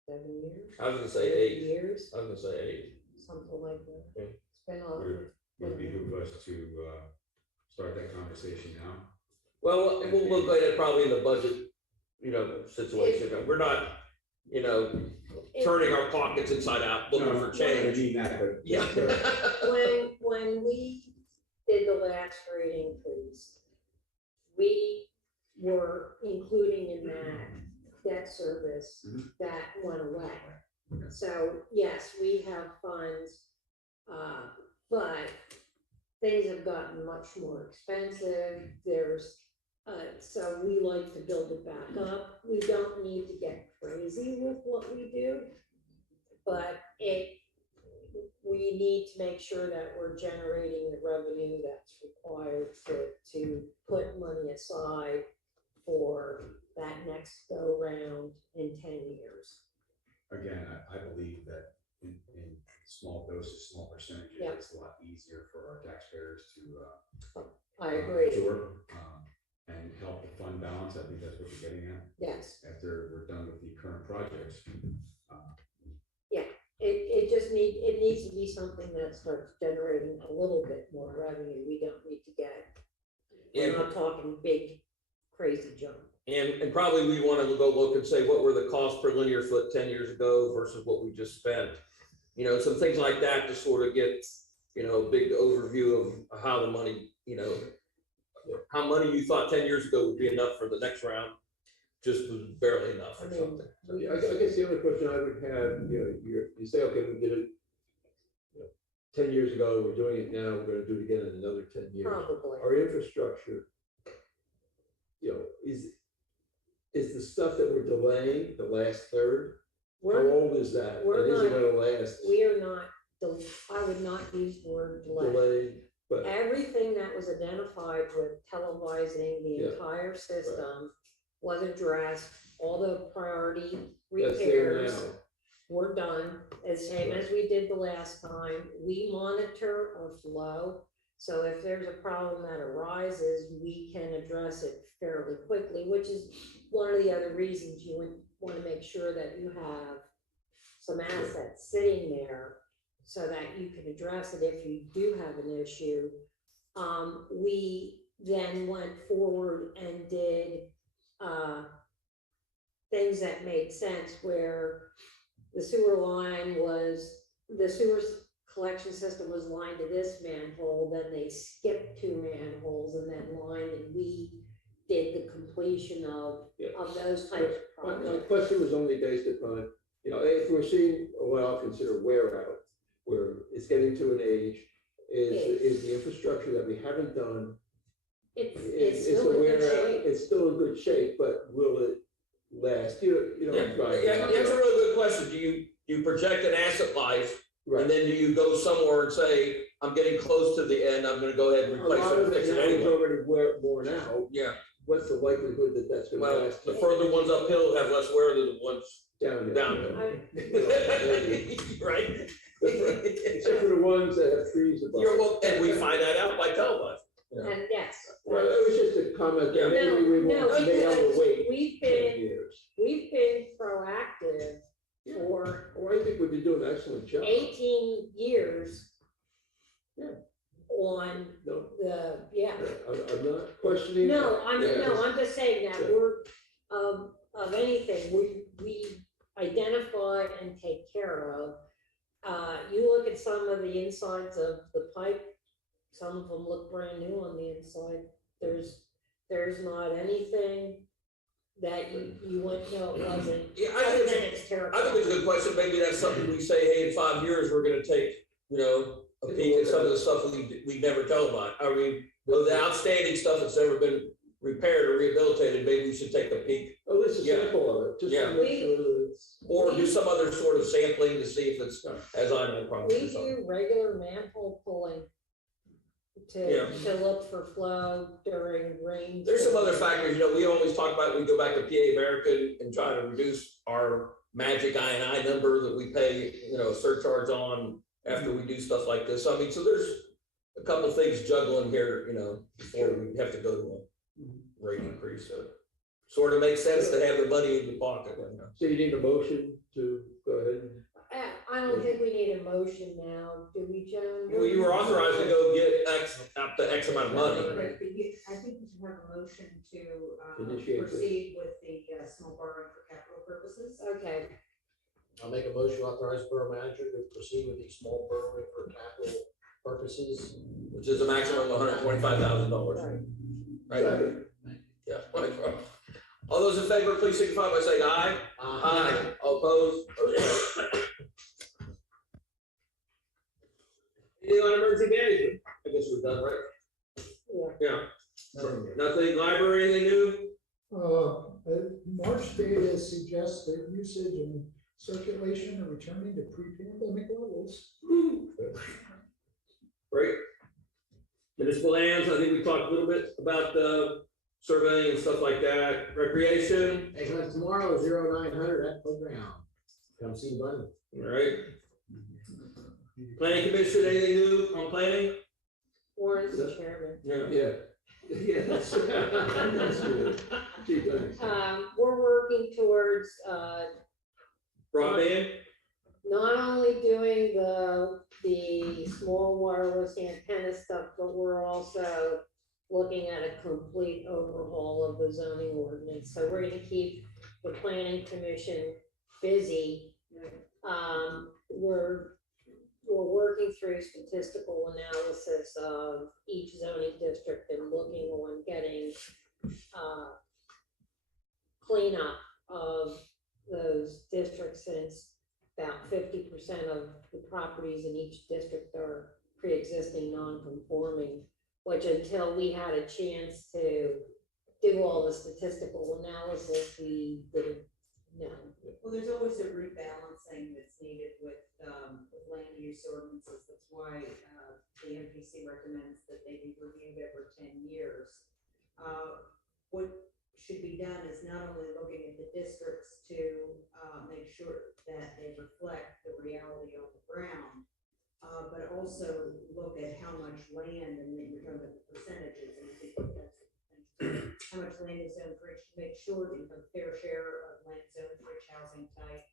7 years. I was gonna say 8 8. years, I was gonna say 8. something like that. Yeah. It's been a, We're would behoove us to, start that conversation now. Well, we'll go ahead probably in the budget, situation. We're not, turning our pockets inside out, looking for I change. mean that, but. Yeah. When we did the last rate increase, we were including in that debt service Mhm. that went away. So yes, we have funds, but things have gotten much more expensive. So we like to build it back up. We don't need to get crazy with what we do, but we need to make sure that we're generating the revenue that's required to put money aside for that next go round in 10 years. Again, I believe that in small doses, small percentages, Yep. it's a lot easier for our taxpayers to. I agree. Absorb, and help the fund balance. I think that's what you're getting at. Yes, After we're done with the current projects. it needs to be something that starts generating a little bit more revenue. We don't need to get, we're And, not talking big, crazy jump. and probably we want to go look and say, what were the costs per linear foot 10 years ago versus what we just spent? Some things like that to sort of get, a big overview of how the money, how money you thought 10 years ago would be enough for the next round, just was barely enough or something. Yeah, I guess the only question I would have, you say, okay, we did it 10 years ago, we're doing it now, we're gonna do it again in another 10 years. Probably. Our infrastructure, is the stuff that we're delaying, the last third, how We're, old is that? we're And is it not- gonna last we are not, I would not use the word delay. delayed? But, Everything that was identified with televising the Yeah, entire system was addressed. All the priority that's there repairs now. were done, as same as we did the last time. We monitor our flow. So if there's a problem that arises, we can address it fairly quickly, which is one of the other reasons you would want to make sure that you have some assets sitting there so that you can address it if you do have an issue. We then went forward and did things that made sense, where the sewer collection system was lined to this manhole, then they skipped 2 manholes and then lined, and we did the completion of those types of My projects. question was only based upon, if we're seeing what I'll consider wear out, where it's getting to an age, is the infrastructure that we haven't done, It's it's still a in wear good out, shape. it's still in good shape, but will it last? Yeah, that's a really good question. Do you project an asset life, Right. and then do you go somewhere and say, I'm getting close to the end, I'm gonna go ahead and A replace lot it, of fix it it now is anyway? already worn out. Yeah, What's the likelihood that that's gonna well, last the further ones uphill have less wear than the ones down? downhill. Right? Except for the ones that have trees above. And we find that out by televising. And yes. Well, it was just a comment Yeah. that maybe we No, won't be able to wait We've 10 been years. proactive for Well, I think we've been doing an excellent job. 18 years. Yeah. On No, I'm not questioning. No, Yeah. I'm just saying that Yeah. we're, of anything, we identify and take care of. You look at some of the insides of the pipe, some of them look brand new on the inside. There's not anything that you wouldn't know it wasn't. Yeah, Other than it's I terrifying. think it's a good question. Maybe that's something we say, hey, in 5 years, we're gonna take, a peek at some of the stuff we never tell about. I mean, the outstanding stuff that's never been repaired or rehabilitated, maybe we should take a peek. Oh, this is a Yeah. sample of it, just Yeah. to make sure that it's. Or do some other sort of sampling to see if it's, as I know, probably We something. do regular manhole pulling Yeah. to look for flow during rain. There's some other factors, we always talk about, we go back to PA American and try to reduce our magic I&I number that we pay, a surcharge on after we do stuff like this. I mean, so there's a couple of things juggling here, before we have to go to a rate increase. So sort of makes sense to have the money in the pocket. So you need a motion to go ahead? I don't don't think we need a motion now, do we, Joan? Well, you were authorized to go get up to X amount of money. Right, but I think you should have a motion to, Initiate this. proceed with the, small borrowing for capital purposes. Okay, I'll make a motion to authorize borough manager to proceed with the small borrowing for capital purposes. Which is a maximum of $125,000. right. Right? Yeah. Wonderful. All those in favor, please signify by saying aye. Aye. All opposed? Anything on emergency management? I guess we're done, right? Yeah. Yeah. Nothing, library, anything new? March data suggests that usage and circulation are returning to pre-pandemic levels. Great. Municipal lands, I think we talked a little bit about surveying and stuff like that. Recreation, Hey, guys, tomorrow, 0900 at playground. Come see Bunny. all right. Planning commission, anything new on planning? Warren's the chairman. Yeah. Yeah, that's good. Gee, thanks. We're working towards, Broadband, not only doing the small wireless antenna stuff, but we're also looking at a complete overhaul of the zoning ordinance. So we're gonna keep the planning commission busy. We're working through statistical analysis of each zoning district and looking on getting cleanup of those districts, since about 50% of the properties in each district are pre-existing non-conforming, which until we had a chance to do all the statistical analysis, we didn't know. Well, there's always a rebalancing that's needed with land use ordinances. That's why, the MPC recommends that they be reviewed every 10 years. What should be done is not only looking at the districts to, make sure that they reflect the reality on the ground, but also look at how much land, and then you're talking about the percentages, and I think that's how much land is zoned for each, to make sure that you have a fair share of land zoned for each housing type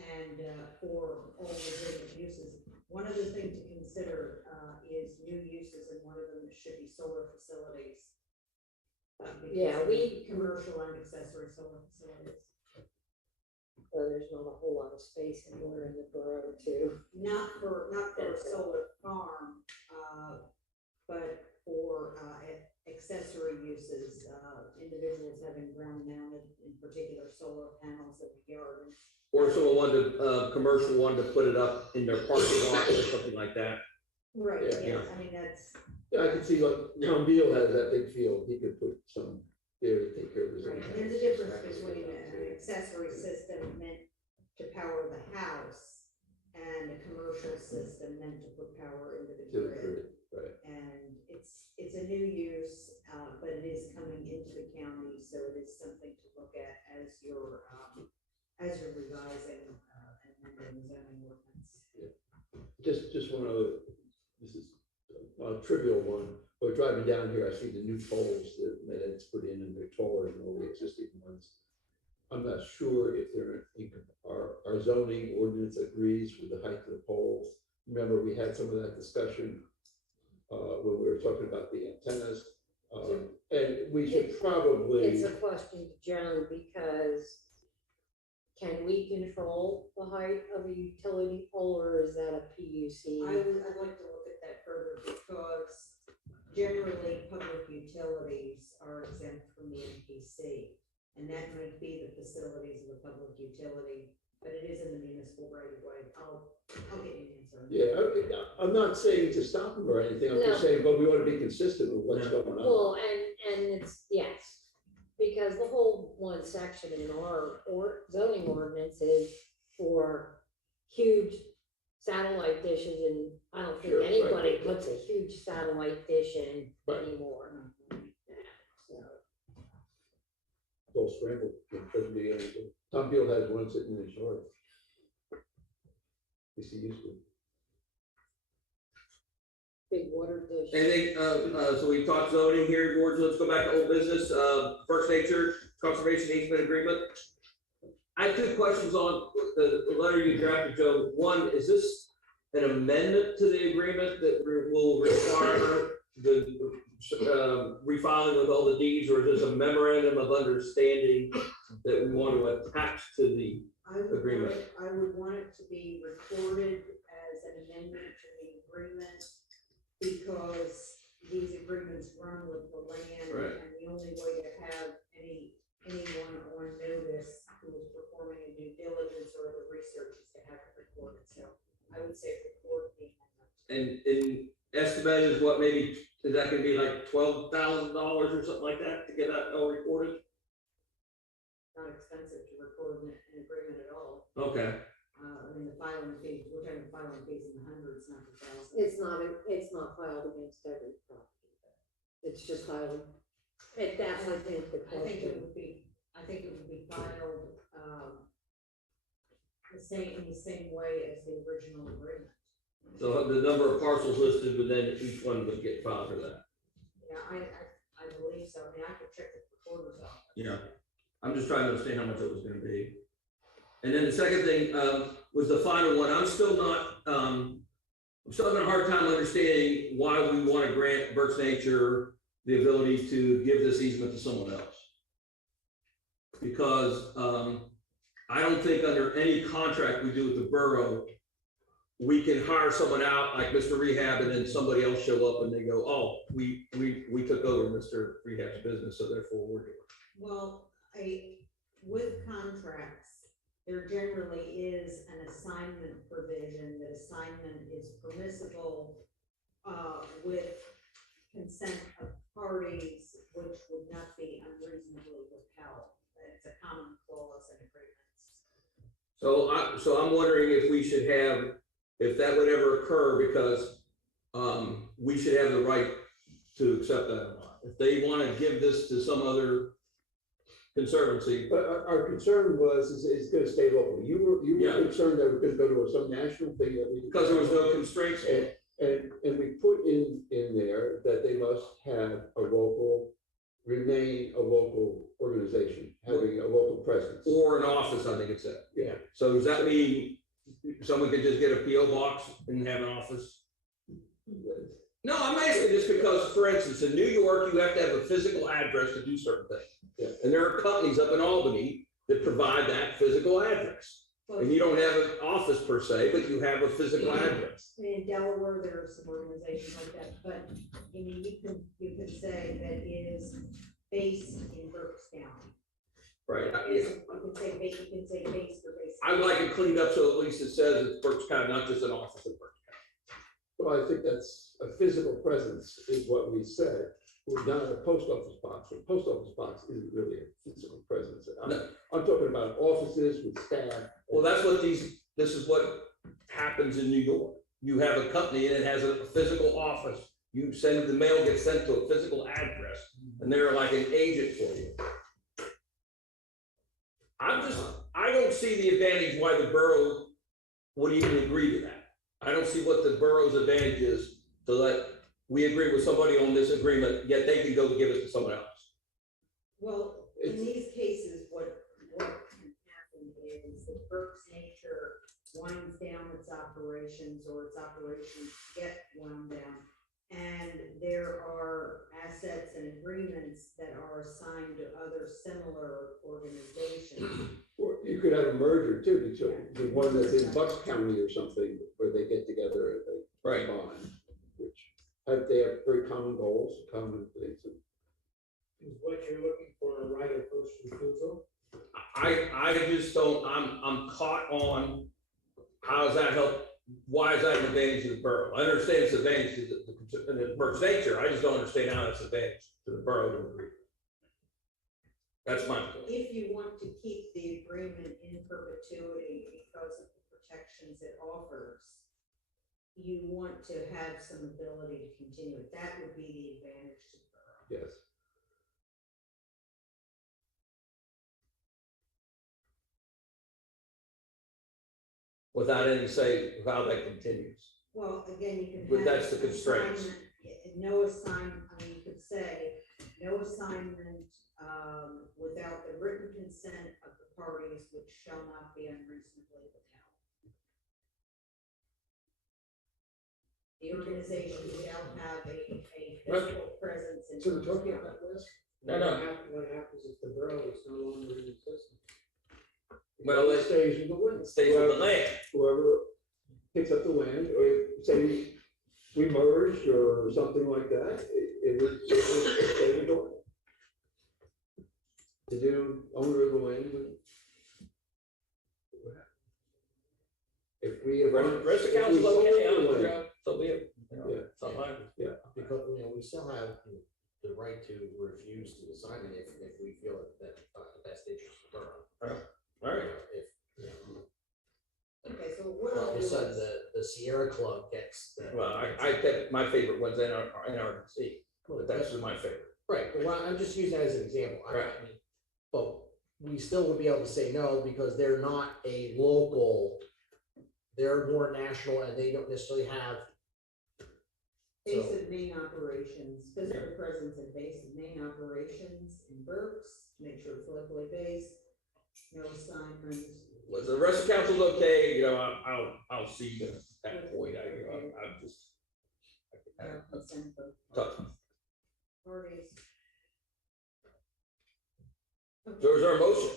and for all legitimate uses. One other thing to consider is new uses, and one of them should be solar facilities. Yeah, Commercial and accessory solar facilities. So there's not a whole lot of space anywhere in the borough to. Not for a solar farm, but for accessory uses, individuals having ground mounted, in particular, solar panels at the yard. or if someone wanted to, commercial wanted to put it up in their parking lot or something like that. Right, Yeah. yes, I mean, that's, Yeah, I could see like Tom Beal has that big field, he could put some there to take care of his own. right, there's a difference between an accessory system meant to power the house and a commercial system meant to put power into the To the grid. grid, right. And it's a new use, but it is coming into the county, so it is something to look at as you're revising, and amending the zoning ordinance. Just one other, this is a trivial one, but driving down here, I see the new poles that Med's put in, and they're taller than all the existing ones. I'm not sure if our zoning ordinance agrees with the height of the poles. Remember, we had some of that discussion when we were talking about the antennas, and we should probably. It's a question to Joan, because can we control the height of a utility pole, or is that a PUC? I'd like to look at that further, because generally, public utilities are exempt from the MPC. And that might be the facilities of a public utility, but it is in the municipal right of way. I'll get you an answer. Yeah, I'm not saying to stop them or anything, I'm just No. saying, but we ought to be consistent with what's going on. Well, and it's, yes, because the whole one section in our zoning ordinance is for huge satellite dishes, and I don't think Sure, right. anybody puts a huge satellite dish in Right. anymore. It's all scrambled, it doesn't be anything. Tom Beal has one sitting in his yard. Is he used to? Big water dish. Anything, so we talked zoning here, boards, let's go back to old business, First Nature Conservation Easement Agreement. I have two questions on, the letter you drafted, Joe, one, is this an amendment to the agreement that will require the refiling with all the deeds, or is this a memorandum of understanding that we want to attach to the agreement? I would want it to be recorded as an amendment to the agreement, because these agreements run with the land. Right. And the only way to have anyone on notice who is performing a due diligence or the research is to have it recorded, so I would say record the amendment. And estimate is what, maybe, is that gonna be like $12,000 or something like that to get that all recorded? Not expensive to record an agreement at all. Okay, I mean, the filing fees, we're talking filing fees in the hundreds, not the thousands. It's not filed against every property. It's just filed. That's, I think, the I think it question. would be filed, in the same way as the original agreement. so the number of parcels listed, but then each one would get filed for that. Yeah, I believe so. I mean, I could check the recorder's office. Yeah. I'm just trying to understand how much it was gonna be. And then the second thing, was the final one. I'm still having a hard time understanding why we want to grant Berks Nature the ability to give this easement to someone else. Because, I don't think under any contract we do with the borough, we can hire someone out like Mr. Rehab, and then somebody else show up and they go, oh, we took over Mr. Rehab's business, so therefore we're doing it. Well, with contracts, there generally is an assignment provision. That assignment is permissible, with consent of parties, which would not be unreasonably withheld. It's a common clause in agreements. So I'm wondering if we should have, if that would ever occur, because we should have the right to accept that or not. If they want to give this to some other conservancy. But our concern was, is it's gonna stay local. You Yeah. were concerned that we're gonna go to some national thing that we. Because there was no constraints. And we put in there that they must have remain a local organization, having a local presence. Or an office, I think it said. Yeah. So does that mean someone could just get a PO box and have an office? No, I'm asking this because, for instance, in New York, you have to have a physical address to do certain things. Yeah. And there are companies up in Albany that provide that physical address. And you don't have an office per se, but you have a physical address. In Delaware, there are some organizations like that, but I mean, you can say that it is based in Berks County. Right. You can say based or based. I would like it cleaned up so at least it says it's Berks County, not just an office in Berks County. Well, I think that's a physical presence is what we said. We're not a post office box. A post office box isn't really a physical presence. I'm talking about offices with staff. Well, this is what happens in New York. You have a company and it has a physical office. You send, the mail gets sent to a physical address and they're like an agent for you. I don't see the advantage why the borough would even agree to that. I don't see what the borough's advantage is to let, we agree with somebody on this agreement, yet they can go give it to someone else. Well, in these cases, what can happen is that Berks Nature winds down its operations, or its operations get wound down. And there are assets and agreements that are assigned to other similar organizations. Or you could have a merger too, the one that's in Bucks County or something, where they get together and they Right. combine, which they have very common goals, common things. Is what you're looking for a right of first refusal? I just don't, I'm caught on how does that help? Why is that an advantage to the borough? I understand it's advantage to the Berks Nature. I just don't understand how it's advantage to the borough to agree. That's my point. If you want to keep the agreement in perpetuity because of the protections it offers, you want to have some ability to continue it. That would be the advantage to the borough. Yes. Without any say how that continues. Well, again, you can. But have that's the constraints. assignment, no assignment, I mean, you could say, no assignment without the written consent of the parties, which shall not be unreasonably withheld. The organization shall have a physical presence in. So we're talking Berks about this? No, no. What happens if the borough is no longer in existence? Well, It stays with the wind. it stays with the land. Whoever picks up the land, or say we merged or something like that, it would stay with the land. The new owner of the land would. If we have. Rest of if we council's sold okay, the I'm, land, so be it. You know, Yeah. something like it. Because, you know, we still have the right to refuse to sign it if we feel that the best interest of the borough. All right. If, you know, Okay, so what all I'll of do a sudden is, the Sierra Club gets the. Well, I kept my favorite ones in RC, but that's my favorite. Right, well, I'm just using that as an example. I Right. mean, but we still would be able to say no because they're not a local, they're more national and they don't necessarily have. base So, of main operations, physical presence and base of main operations in Berks, make sure it's locally based, no assignments. Was the rest of council's okay, you know, I'll see at that point, I'm just. No consent of Tough. parties. So is there a motion?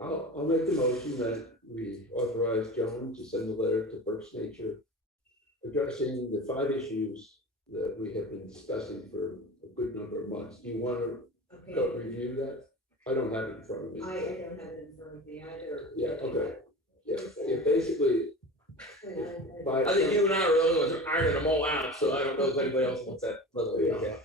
I'll make the motion that we authorize Joan to send a letter to Berks Nature addressing the 5 issues that we have been discussing for a good number of months. Do you want to go Okay, review that? I don't have it in front of me. I don't have it in front of me either. Yeah, okay. Yeah, basically, by. I think you and I are the only ones ironing them all out, so I don't know if anybody else wants that. Okay.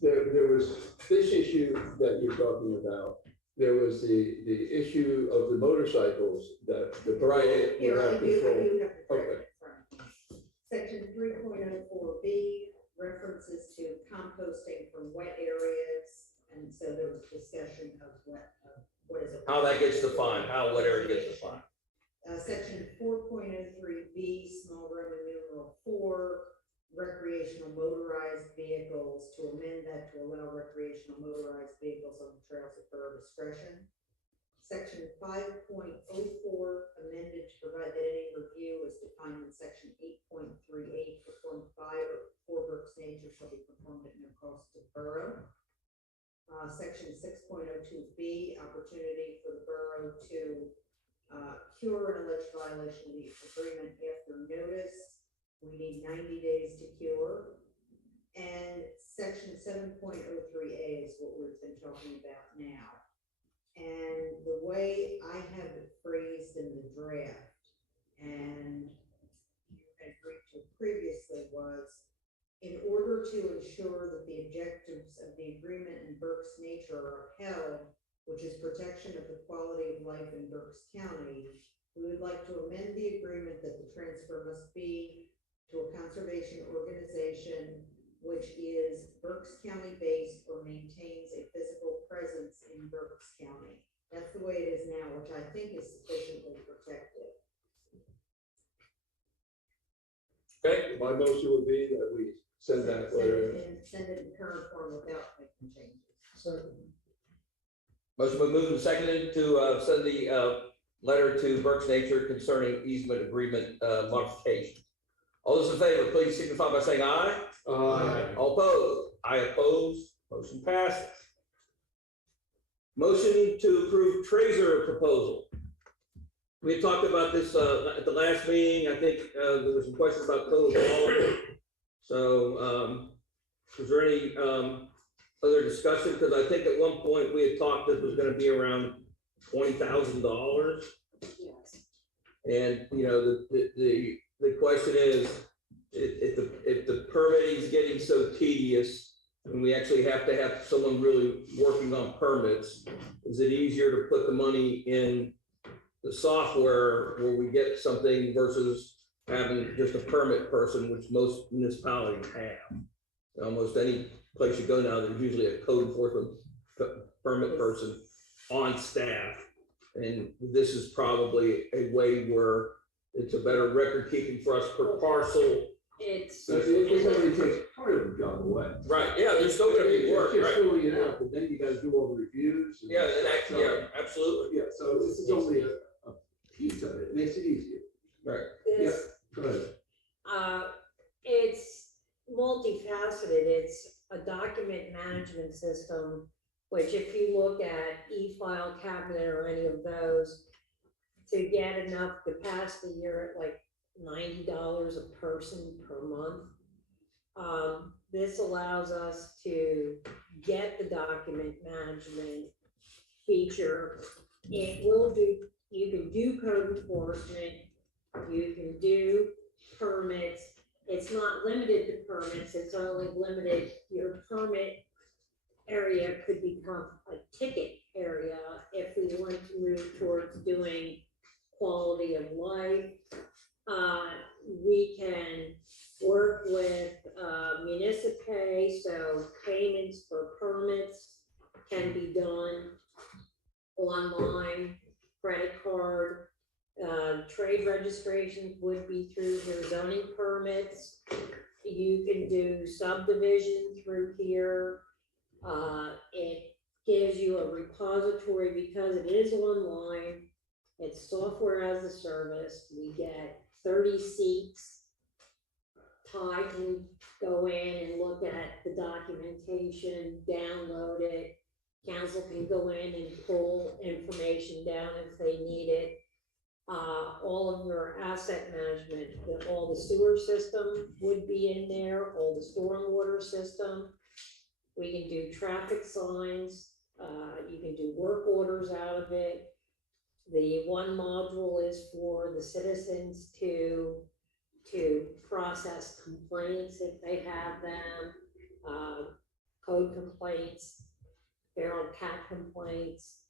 There was this issue that you're talking about. There was the issue of the motorcycles that the borough Here, would I have do control. have the correct Okay. in front of me. Section 3.04B references to composting from wet areas, and so there was discussion of what is it? How that gets defined, how whatever gets defined. Section 4.03B, small Roman numeral 4, recreational motorized vehicles, to amend that to allow recreational motorized vehicles on the trails at borough discretion. Section 5.04, amended to provide that any review is defined in section 8.38, performed by or for Berks Nature shall be performed at no cost to the borough. Section 6.02B, opportunity for the borough to cure an alleged violation of the agreement after notice. We need 90 days to cure. And section 7.03A is what we've been talking about now. And the way I have it phrased in the draft, and you had agreed to previously, was in order to ensure that the objectives of the agreement in Berks Nature are upheld, which is protection of the quality of life in Berks County, we would like to amend the agreement that the transfer must be to a conservation organization which is Berks County based or maintains a physical presence in Berks County. That's the way it is now, which I think is sufficiently protected. Okay, My motion would be that we send that letter. Send it in current form without making changes. Second. motion been moved and seconded to send the letter to Berks Nature concerning easement agreement modification. All those in favor, please signify by saying aye. All opposed? I oppose. Motion passes. Motion to approve Tracer proposal. We had talked about this at the last meeting. I think there were some questions about total dollar. So was there any other discussion? Because I think at one point we had talked this was going to be around $20,000. Yes. And you know the question is, if the permitting is getting so tedious, and we actually have to have someone really working on permits, is it easier to put the money in the software where we get something versus having just a permit person, which most municipalities have? Almost any place you go now, there's usually a code enforcement permit person on staff. And this is probably a way where it's a better record keeping for us per parcel it's, So it only takes part of the job away. Right, yeah, there's still gonna be work, Just right? filling it out, but then you gotta do all the reviews. Yeah, and yeah, absolutely. Yeah, so this is only a piece of it, it makes it easier. Right. this, Go ahead. it's multifaceted. It's a document management system, which if you look at e-file cabinet or any of those, to get enough capacity, you're at like $90 a person per month. This allows us to get the document management feature. It will do, you can do code enforcement, you can do permits. It's not limited to permits, it's only limited, your permit area could become a ticket area if we want to move towards doing quality of life. We can work with municipay, so payments for permits can be done online, credit card. Trade registrations would be through your zoning permits. You can do subdivision through here. It gives you a repository because it is online. It's software as a service. We get 30 seats. Ty can go in and look at the documentation, download it. Council can go in and pull information down if they need it. All of your asset management, all the sewer system would be in there, all the stormwater system. We can do traffic signs, you can do work orders out of it. The one module is for the citizens to process complaints if they have them, code complaints, feral cat complaints.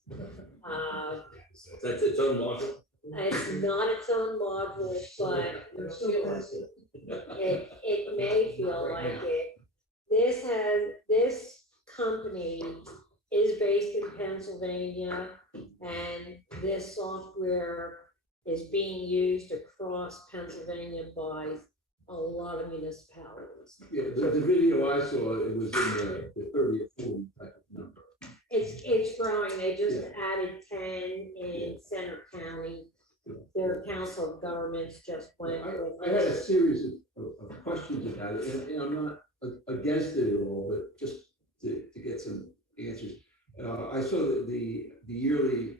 That's its own module. It's not its own module, but it may feel like it. This company is based in Pennsylvania, and this software is being used across Pennsylvania by a lot of municipalities. Yeah, the video I saw, it was in the 30 or 40 type of number. It's growing. They just Yeah. added 10 in Center County. Their council of governments just went with. I had a series of questions about it, and I'm not against it at all, but just to get some answers. I saw that the yearly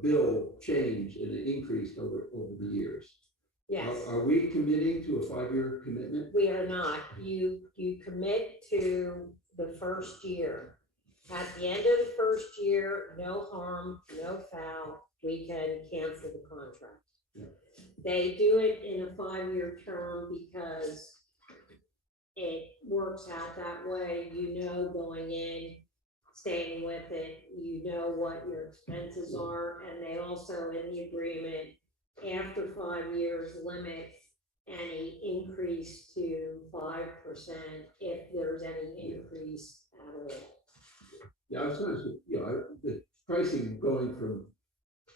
bill changed and it increased over the years. Yes. Are we committing to a 5-year commitment? We are not. You commit to the first year. At the end of the first year, no harm, no foul, we can cancel the contract. Yeah. They do it in a 5-year term because it works out that way. You know, going in, staying with it, you know what your expenses are, and they also in the agreement, after 5 years, limit any increase to 5% if there's any increase at all. Yeah, I was honest, the pricing going from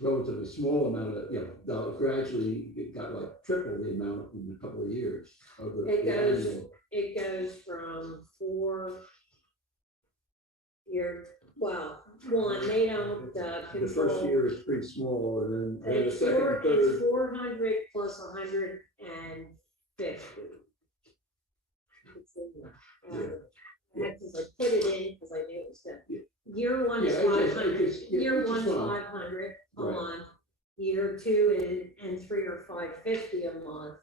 relatively small amount of, dollars, gradually it got like triple the amount in a couple of years of the annual. It goes from 4 year, well, one, they don't control. The first year is pretty small, and then the It's second and third. It's 400 plus 150. It's in there. I had to put it in because I knew it was good. Yeah. Year one is Yeah, it's 500, just- yeah, year it's one just is fine. 500 a Right. month, year 2 and 3 are 550 a month,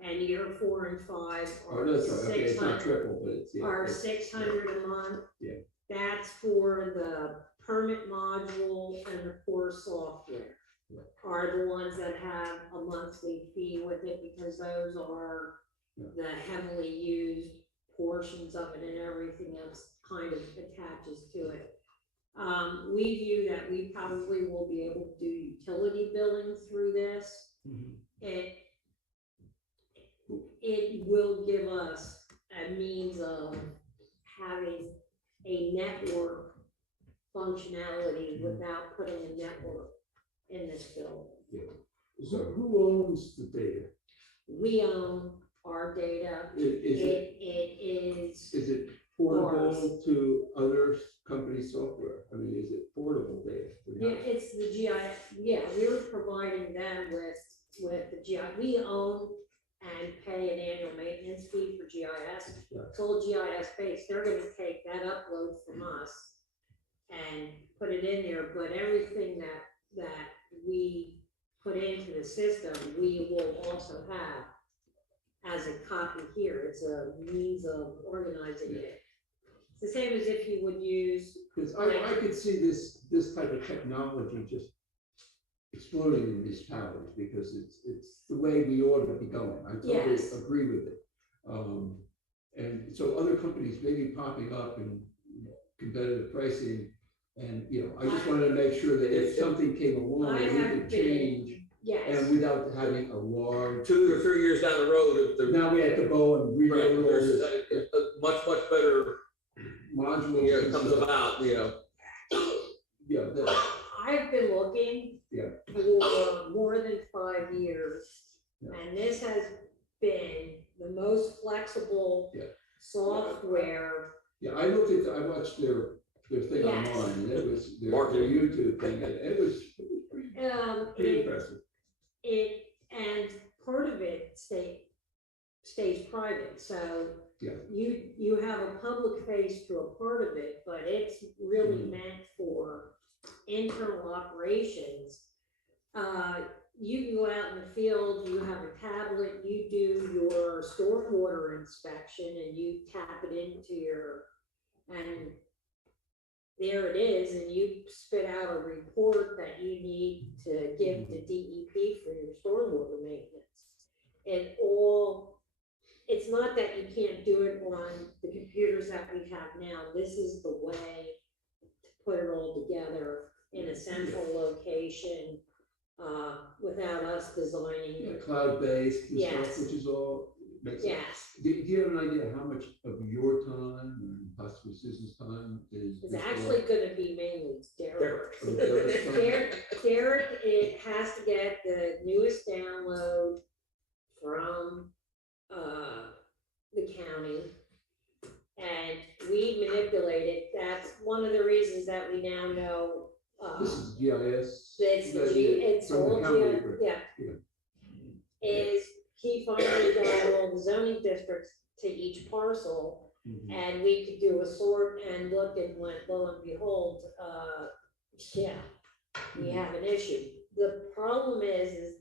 and year 4 and 5 Oh, are that's right, okay, it's not 600, triple, but it's, are it's- 600 a month. Yeah. That's for the permit module and the core software. Right. Are the ones that have a monthly fee with it, because those are Yeah. the heavily used portions of it, and everything else kind of attaches to it. We view that we probably will be able to do utility billing through this. Mhm. It will give us a means of having a network functionality without putting a network in this building. So who owns the data? We own our data. Is it, It is, is it portable Ours. to other company software? I mean, is it portable data? yeah, it's the GIS, yeah, we're providing them with the GIS. We own and pay an annual maintenance fee for GIS. Yeah. It's all GIS based. They're gonna take that upload from us and put it in there, but everything that we put into the system, we will also have as a copy here. It's a means of organizing it. It's the same as if you would use, Because I could see this type of technology just exploding in municipalities, because it's the way we ought to be going. I totally Yes. agree with it. And so other companies may be popping up and competitive pricing, and, you know, I just wanted to make sure that if something came along, I we have could been- change, yes. and without having a large, 2 or 3 years down the road, if the. now we have to go and read Right, over all there's this a much better, modules. year and comes stuff. about, you know. Yeah, I've been looking Yeah. for more than 5 years. Yeah. And this has been the most flexible Yeah. software. yeah, I watched their thing Yes. online, and it was their Marketing. YouTube thing, and it was pretty It, impressive. and part of it stays private, so Yeah. you have a public face to a part of it, but it's really Mhm. meant for internal operations. You go out in the field, you have a tablet, you do your stormwater inspection, and you tap it into and there it is, and you spit out a report that you need to give to DEP for your stormwater maintenance. And it's not that you can't do it on the computers that we have now. This is the way to put it all together in a central location, without us designing. Yeah, cloud-based and Yes. stuff, which is all, makes sense. Yes, Do you have an idea how much of your time and possibly Susan's time is? it's actually gonna be mainly Derek. Derek. Derek, it has to get the newest download from, the county. And we manipulate it. That's one of the reasons that we now know, This is GIS. it's from the all county, GIS, right? yeah. Yeah. Is he finally got all the zoning districts to each parcel, Mhm. and we could do a sort and look, and went, lo and behold, yeah, we have an issue. The problem is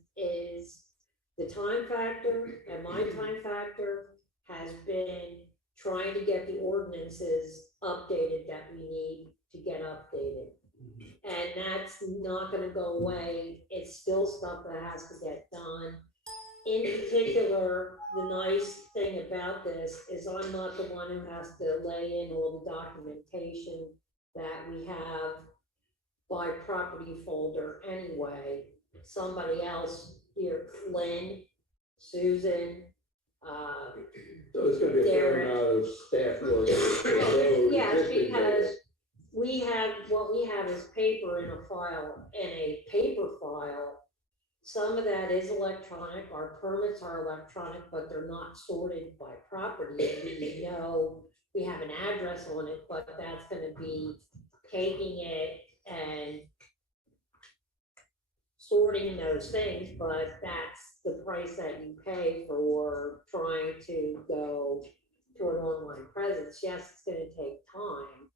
the time factor, and my time factor has been trying to get the ordinances updated that we need to get updated. And that's not gonna go away. It's still stuff that has to get done. In particular, the nice thing about this is I'm not the one who has to lay in all the documentation that we have by property folder anyway. Somebody else, here, Lynn, Susan, So it's gonna be a fair Derek. amount of staff work. yes, because what we have is paper in a file, in a paper file. Some of that is electronic, our permits are electronic, but they're not sorted by property. We know we have an address on it, but that's gonna be taking it and sorting those things, but that's the price that you pay for trying to go to an online presence. Yes, it's gonna take time,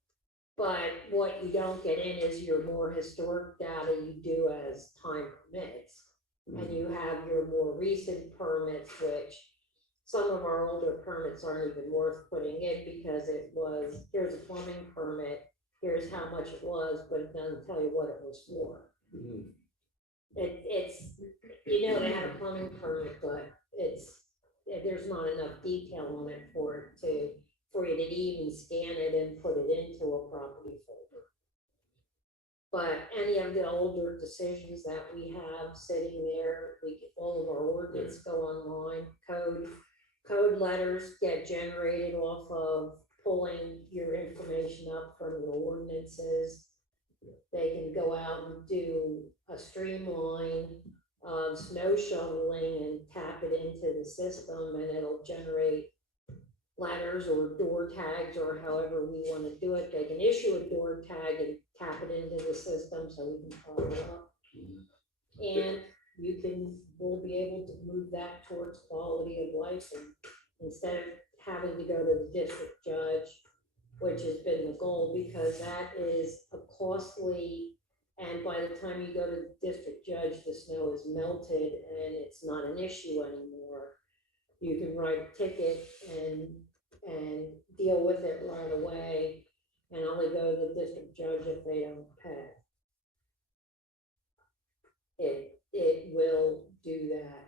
but what you don't get in is your more historic data you do as time permits. And you have your more recent permits, which some of our older permits aren't even worth putting in, because it was, here's a plumbing permit, here's how much it was, but it doesn't tell you what it was for. Mhm. It's, you know, they had a plumbing permit, but there's not enough detail on it for you to even scan it and put it into a property folder. But any of the older decisions that we have sitting there, all of our ordinance go online, code letters get generated off of pulling your information up from your ordinances. They can go out and do a streamline. of snow shoveling and tap it into the system, and it'll generate letters or door tags, or however we want to do it. They can issue a door tag and tap it into the system so we can follow up. And we'll be able to move that towards quality of life, and instead of having to go to the district judge, which has been the goal, because that is a costly, and by the time you go to the district judge, the snow is melted and it's not an issue anymore. You can write a ticket and deal with it right away, and only go to the district judge if they don't pay. It will do that.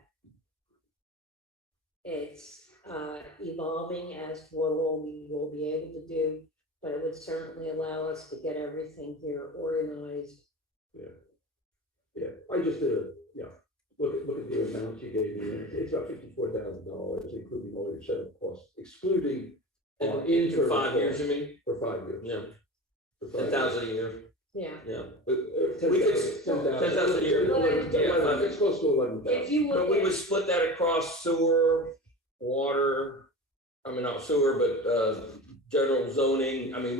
It's evolving as to what all we will be able to do, but it would certainly allow us to get everything here organized. Yeah, I just did look at the amount you gave me, it's about $54,000, including all your setup costs, excluding an internal. 5 years, cost you mean? For 5 years. Yeah, For 5 10,000 a year, Yeah. yeah. We could- 10,000 a year. Yeah. It's close to 11,000. If you But look we at, would split that across sewer, water, I mean, not sewer, but general zoning. I mean,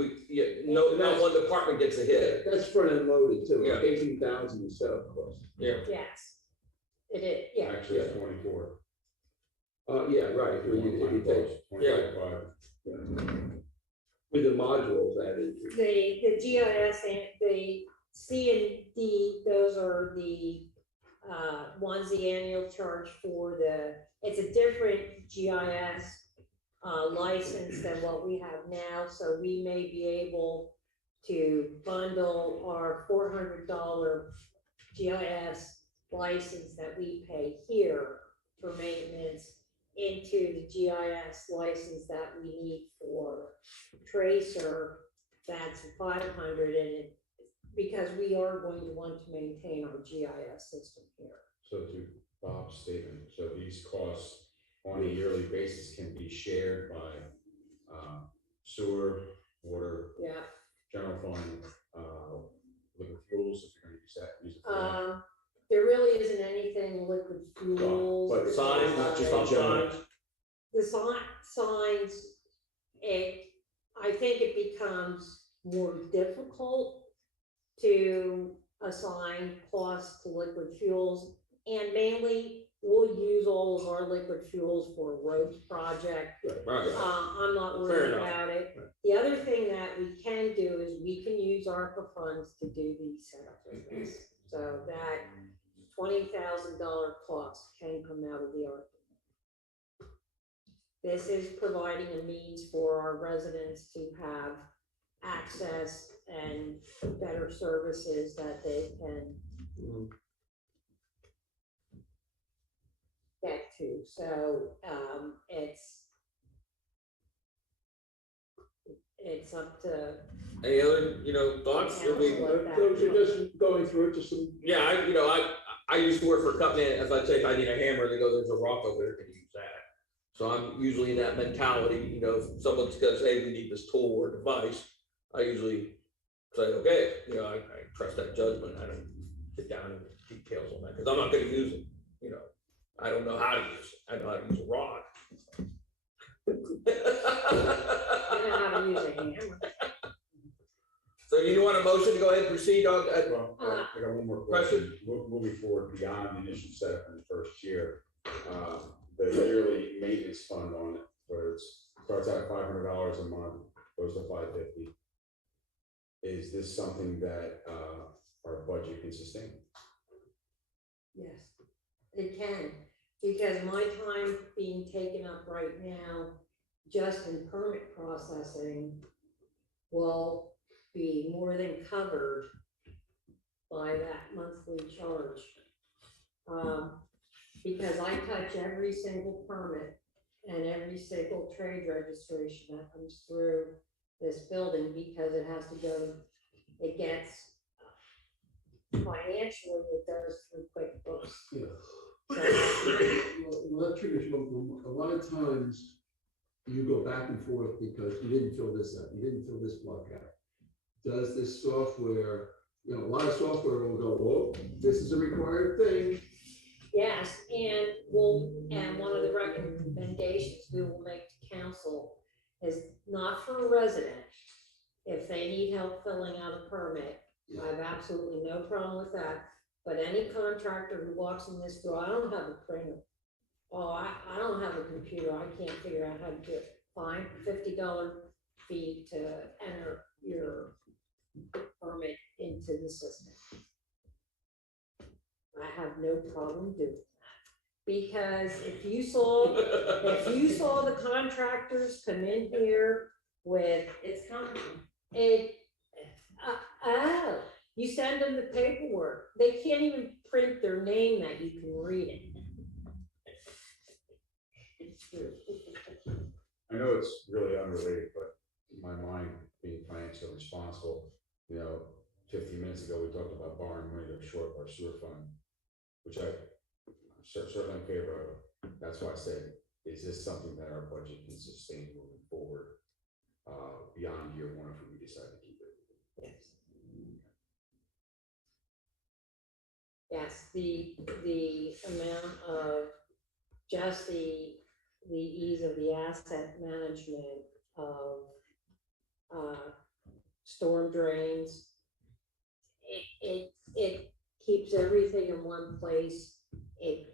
not one department gets a hit. That's front end loaded too, Yeah. like 18,000 is setup costs. Yeah. yes, it is, yeah. Actually, it's 24. Yeah, right, if you take, 25. with the modules added. The GIS and the C and D, those are the ones the annual charge for it's a different GIS license than what we have now, so we may be able to bundle our $400 GIS license that we pay here for maintenance into the GIS license that we need for Tracer. That's $500, and because we are going to want to maintain our GIS system here. So to Bob's statement, so these costs on a yearly basis can be shared by sewer, water, Yeah. general fund, liquid fuels, if you're gonna use it for that. There really isn't anything liquid fuels. But Signs, not just stop in general. signs. The signs, I think it becomes more difficult to assign costs to liquid fuels, and mainly we'll use all of our liquid fuels for a roads project. Right. I'm not Fair worried enough. about it. The other thing that we can do is we can use ARPA funds to do these setup with this. So that $20,000 cost can come out of the ARPA. This is providing a means for our residents to have access and better services that they can get to. So it's up to. Any other, thoughts? I mean, So you're just going through it, just some. yeah, I used to work for a company, as I say, if I need a hammer, they go, there's a rock over there, can you use that? So I'm usually in that mentality, if someone says, hey, we need this tool or device, I usually say, okay, I trust that judgment, I don't get down into the details on that, because I'm not gonna use it, I don't know how to use it, I know how to use a rock. I know how to use a hammer. So you want a motion to go ahead and proceed on, Well, I got one more question. Moving forward beyond the initial setup in the first year, the yearly maintenance fund on it, where it starts out at $500 a month, goes to $550. Is this something that our budget can sustain? Yes, it can, because my time being taken up right now, just in permit processing, will be more than covered by that monthly charge. Because I touch every single permit and every single trade registration that comes through this building, because it has to go, it gets financially, it goes through QuickBooks. Well, that triggers, a lot of times you go back and forth because you didn't fill this out, you didn't fill this block out. Does this software, a lot of software will go, oh, this is a required thing. and one of the recommendations we will make to council is not for a resident. If they need help filling out a permit, I have absolutely no problem with that. But any contractor who walks in this door, I don't have a printer. Oh, I don't have a computer, I can't figure out how to do it. Fine, $50 fee to enter your permit into the system. I have no problem doing that. Because if you saw the contractors come in here with It's coming. it, you send them the paperwork, they can't even print their name that you can read it. It's true. I know it's really unrelated, but in my mind, being financially responsible, 15 minutes ago, we talked about borrowing money to shore up our sewer fund, which I'm certainly in favor of. That's why I said, is this something that our budget can sustain moving forward beyond year one if we decide to keep it? Yes. Yes, the amount of just the ease of the asset management of storm drains. It keeps everything in one place. It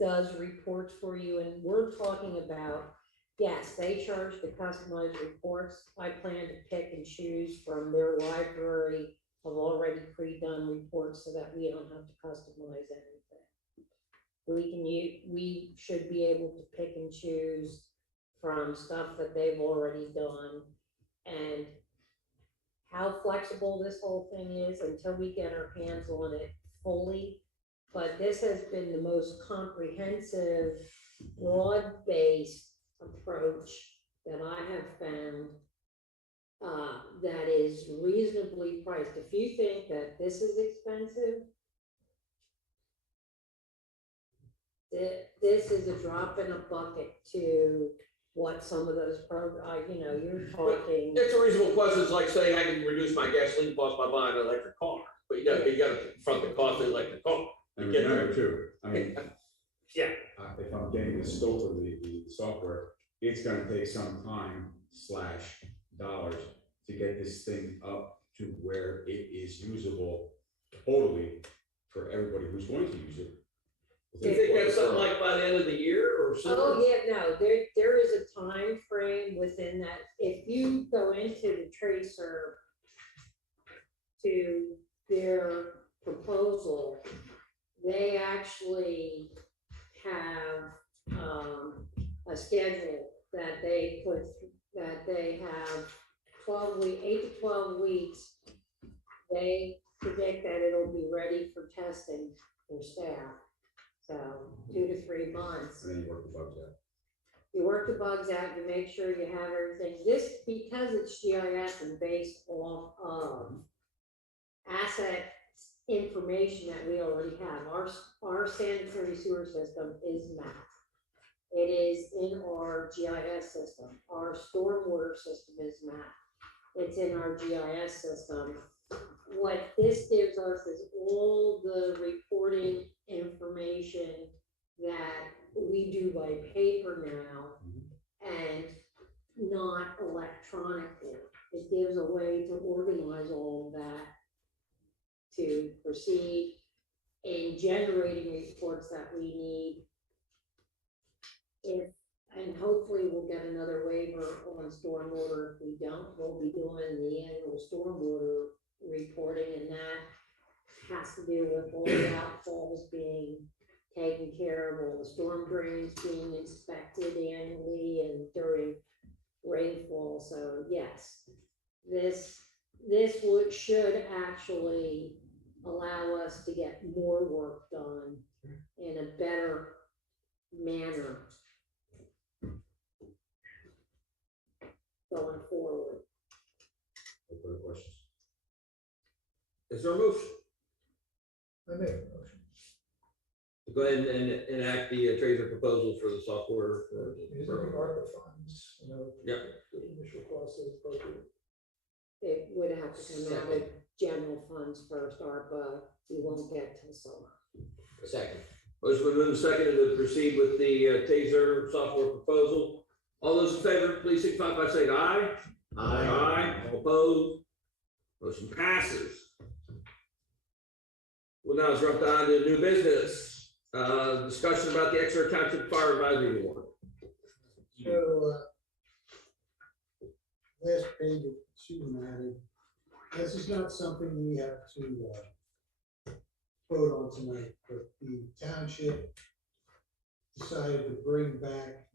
does reports for you, and we're talking about, yes, they charge the customized reports. I plan to pick and choose from their library of already pre-done reports so that we don't have to customize anything. We should be able to pick and choose from stuff that they've already done, and how flexible this whole thing is until we get our hands on it fully. But this has been the most comprehensive, broad-based approach that I have found that is reasonably priced. If you think that this is expensive, this is a drop in a bucket to what some of those you're talking. It's a reasonable question. It's like saying I can reduce my gasoline cost by buying an electric car, but you gotta front the cost of the electric car. And remember too, I mean, Yeah. if I'm getting the scope of the software, it's gonna take some time / dollars to get this thing up to where it is usable totally for everybody who's going to use it. Do you think that's something like by the end of the year or something? Oh, yeah, no, there is a time frame within that. If you go into the Tracer to their proposal, they actually have a schedule that they have 8 to 12 weeks. They predict that it'll be ready for testing for staff. So 2 to 3 months. And then you work the bugs out. You work the bugs out, you make sure you have everything. This, because it's GIS and based off of asset information that we already have. Our sanitary sewer system is mapped. It is in our GIS system. Our stormwater system is mapped. It's in our GIS system. What this gives us is all the reporting information that we do by paper now and not electronically. It gives a way to organize all of that, to proceed in generating reports that we need. And hopefully we'll get another waiver on stormwater. If we don't, we'll be doing the annual stormwater reporting, and that has to do with all the outfalls being taken care of, all the storm drains being inspected annually and during rainfall. So yes, this should actually allow us to get more work done in a better manner going forward. Any further questions? Is there a motion? I make a motion. To go ahead and enact the Tracer proposal for the software. Using the ARPA funds, Yep. the initial cost is appropriate. It would have to come out of general funds first, ARPA, we won't get till summer. Second. Motion been moved and seconded to proceed with the TASER software proposal. All those in favor, please signify by saying aye. Aye. All opposed? Motion passes. We'll now jump down to new business. Discussion about the Exeter Township Fire Advisory Board. So, last page of Susan added, this is not something we have to, vote on tonight, but the township decided to bring back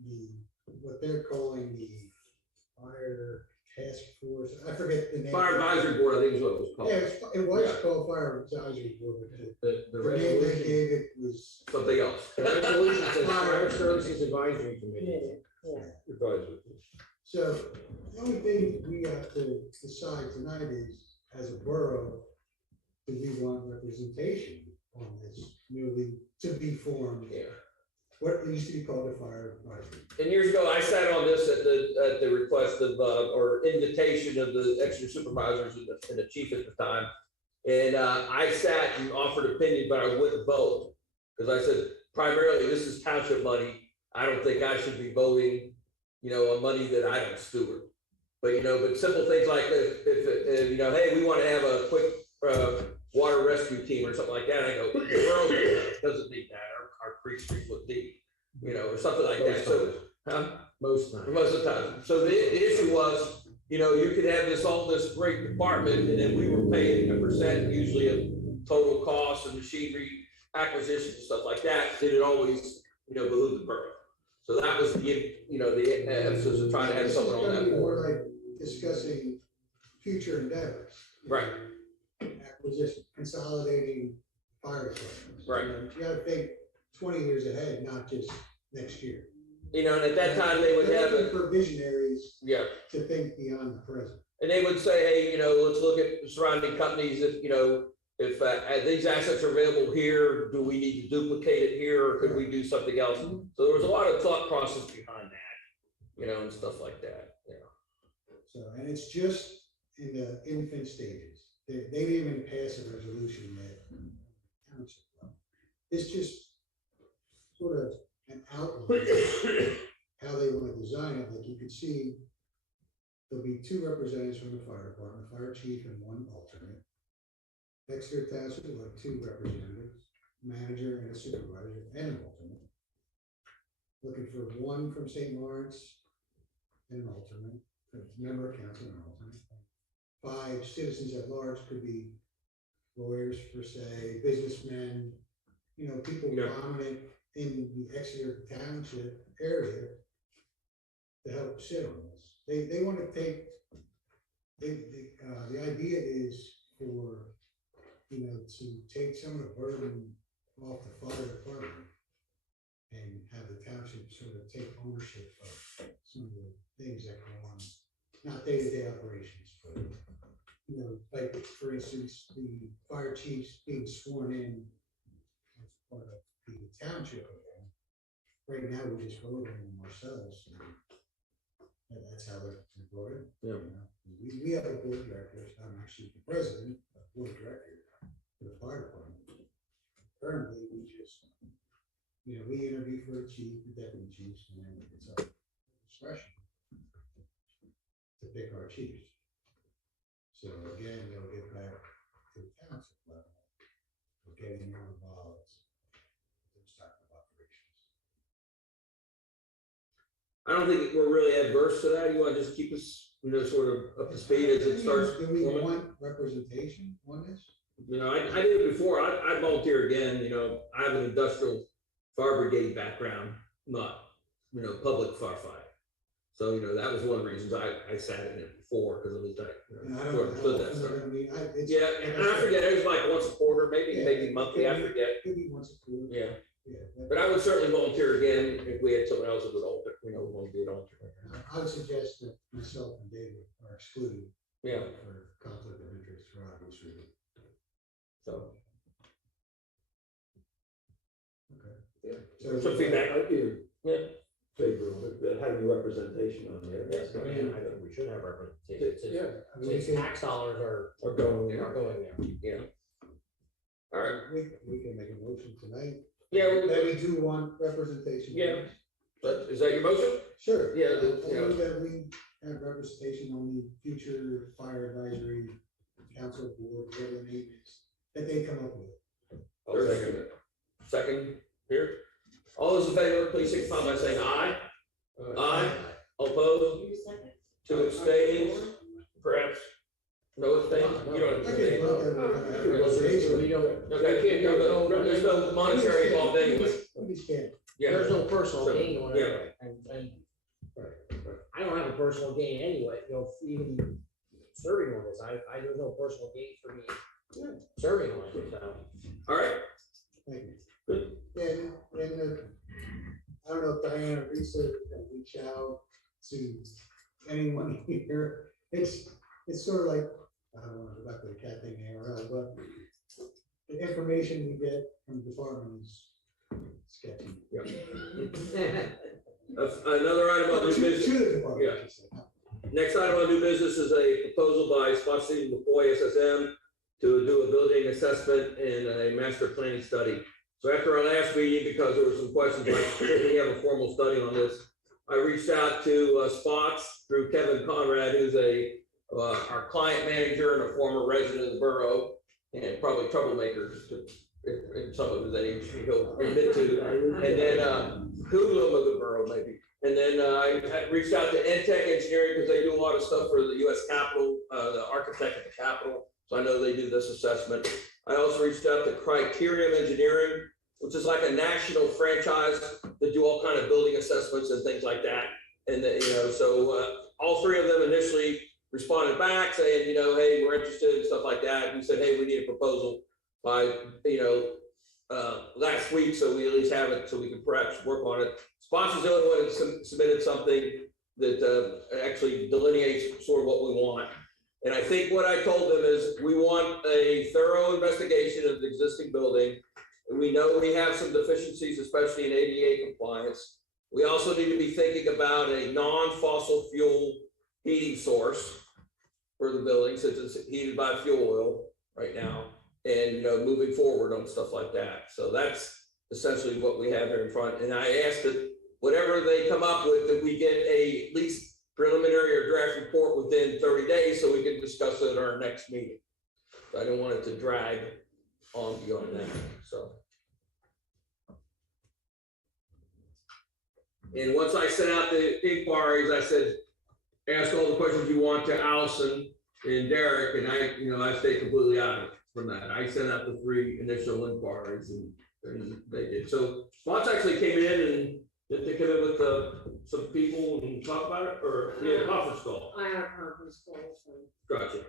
what they're calling the fire task force, I forget the name. Fire Advisory Board, I think is what it was called. Yeah, it was Yeah. called fire advisory board, but The the name they resolution, gave it was. Something else. The resolution says Fire Services Advisory Committee. advisory. So the only thing we have to decide tonight is, as a borough, do we want representation on this newly to be formed, Yeah. what used to be called the fire advisory? And years ago, I sat on this at the request of, or invitation of the Exeter supervisors and the chief at the time. And I sat and offered opinion, but I wouldn't vote. Because I said, primarily, this is township money. I don't think I should be voting, on money that I don't steward. But, but simple things like if hey, we want to have a quick water rescue team or something like that, I go, the borough doesn't need that, our creeks look deep, or something like that. So, Most times. most of the time. So the issue was, you could have all this great department, and then we were paying a percent usually of total cost and machinery acquisition and stuff like that. Did it always, behoove the borough? So that was the emphasis of trying to have someone on that board. More like discussing future endeavors. Right. Acquisition, consolidating fire departments. Right. You gotta think 20 years ahead, not just next year. And at that time, they would They're have looking it, for visionaries yeah. to think beyond the present. And they would say, hey, let's look at the surrounding companies, if these assets are available here, do we need to duplicate it here, or could we do something else? So there was a lot of thought process behind that, and stuff like that, So, and it's just in the infant stages. They didn't even pass a resolution yet. Township level. It's just sort of an outline of how they want to design it. Like you could see, there'll be 2 representatives from the fire department, fire chief and 1 alternate. Exeter Township will have 2 representatives, manager and a supervisor and an alternate. Looking for 1 from St. Lawrence and an alternate, a member of council and an alternate. 5 citizens at large, could be lawyers per se, businessmen, people prominent in the Exeter Township area to help sit on this. They want to take, the idea is for, to take some of the burden off the fire department and have the township sort of take ownership of some of the things that go on, not day-to-day operations, but, like, for instance, the fire chiefs being sworn in as part of the township again. Right now, we just vote on them ourselves. And that's how they're voted. Yeah. We have a board of directors. I'm actually the president of the board of directors for the fire department. Currently, we just, we interview for the chief, the deputy chiefs, and then it's up to discretion to pick our chiefs. So again, they'll get back to the township level, we're getting more involved in those type of operations. I don't think we're really adverse to that. You want to just keep us, sort of up to speed as it starts. Do we want representation on this? I did it before. I volunteer again. I have an industrial fire brigade background, not, public firefighting. So, that was one of the reasons I sat in it before, because it was like, And I sort don't of understood know that if stuff. they're gonna be, Yeah, and I forget, it was like once a quarter, maybe monthly, I forget. Maybe once a quarter. Yeah, Yeah. but I would certainly volunteer again if we had someone else that would alter, want to be an alternate. I would suggest that myself and David are excluded. Yeah. For conflict of interest for obvious reasons. So. Okay. Yeah. So Some feedback. I'd be in Yeah. favor of having representation on there. Yes, I think we should have representation. Yeah. I mean, Since tax dollars Or going are going there. Yeah. All right. we can make a motion tonight. Yeah, That we do want representation. Yeah. but is that your motion? Sure. Yeah, I you know. move that we have representation on the future fire advisory council board, whatever the name is, that they come up with. I'll second it. Second here. All those in favor, please signify by saying aye. Aye. All opposed? You second? 2 abstains, perhaps. No abstain? You don't I can abstain. vote that we're gonna have representation. We don't, Okay, there's no monetary involved anyway. We just can't. Yeah. there's no personal So, gain on yeah. it, and I don't have a personal gain anyway, even serving on this, there's no personal gain for me serving on it, so. All right. Thank you. Good. And I don't know if Diana or Lisa can reach out to anyone here. It's sort of like, I don't want to go back to the cat thing, ARL, but the information we get from the department is sketchy. Another item on new To business. the department, Yeah. I should say. Next item on new business is a proposal by Scott City McCoy SSM to do a building assessment and a master planning study. So after our last meeting, because there were some questions like, did we have a formal study on this? I reached out to Spots through Kevin Conrad, who's our client manager and a former resident of the borough, and probably troublemaker in some of his age, he'll admit to. And then hoodlum of the borough, maybe. And then I reached out to EdTech Engineering because they do a lot of stuff for the US Capitol, the architect at the Capitol. So I know they do this assessment. I also reached out to Criterium Engineering, which is like a national franchise that do all kind of building assessments and things like that. And so all three of them initially responded back saying, hey, we're interested and stuff like that. And we said, hey, we need a proposal by, last week, so we at least have it so we can perhaps work on it. Spots is the only one that submitted something that actually delineates sort of what we want. And I think what I told them is we want a thorough investigation of the existing building. And we know we have some deficiencies, especially in ADA compliance. We also need to be thinking about a non-fossil fuel heating source for the building, since it's heated by fuel oil right now, and moving forward on stuff like that. So that's essentially what we have here in front. And I asked that whatever they come up with, that we get at least preliminary or draft report within 30 days so we can discuss it at our next meeting. So I don't want it to drag on beyond that, so. And once I sent out the inquiries, I said, ask all the questions you want to Allison and Derek, and I stayed completely out of it from that. I sent out the 3 initial inquiries and they did. So Spots actually came in and did they come in with some people and talk about it, or we had a conference call? I have conference calls, and Gotcha.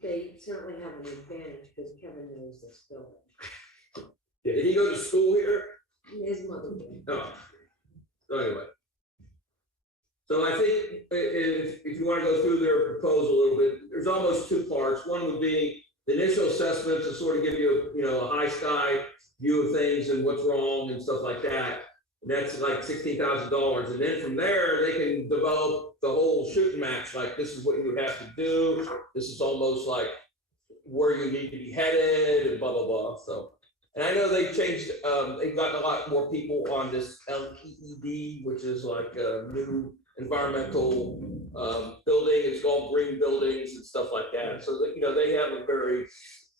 they certainly have an advantage because Kevin knows this building. Did he go to school here? His mother did. No. So anyway. So I think if you want to go through their proposal a little bit, there's almost 2 parts. One would be the initial assessment to sort of give you a high sky view of things and what's wrong and stuff like that. And that's like $16,000. And then from there, they can develop the whole shooting match. Like, this is what you would have to do. This is almost like where you need to be headed and blah, blah, blah. So, and I know they've changed, they've gotten a lot more people on this LEED, which is like a new environmental building. It's called green buildings and stuff like that. So that, they have a very,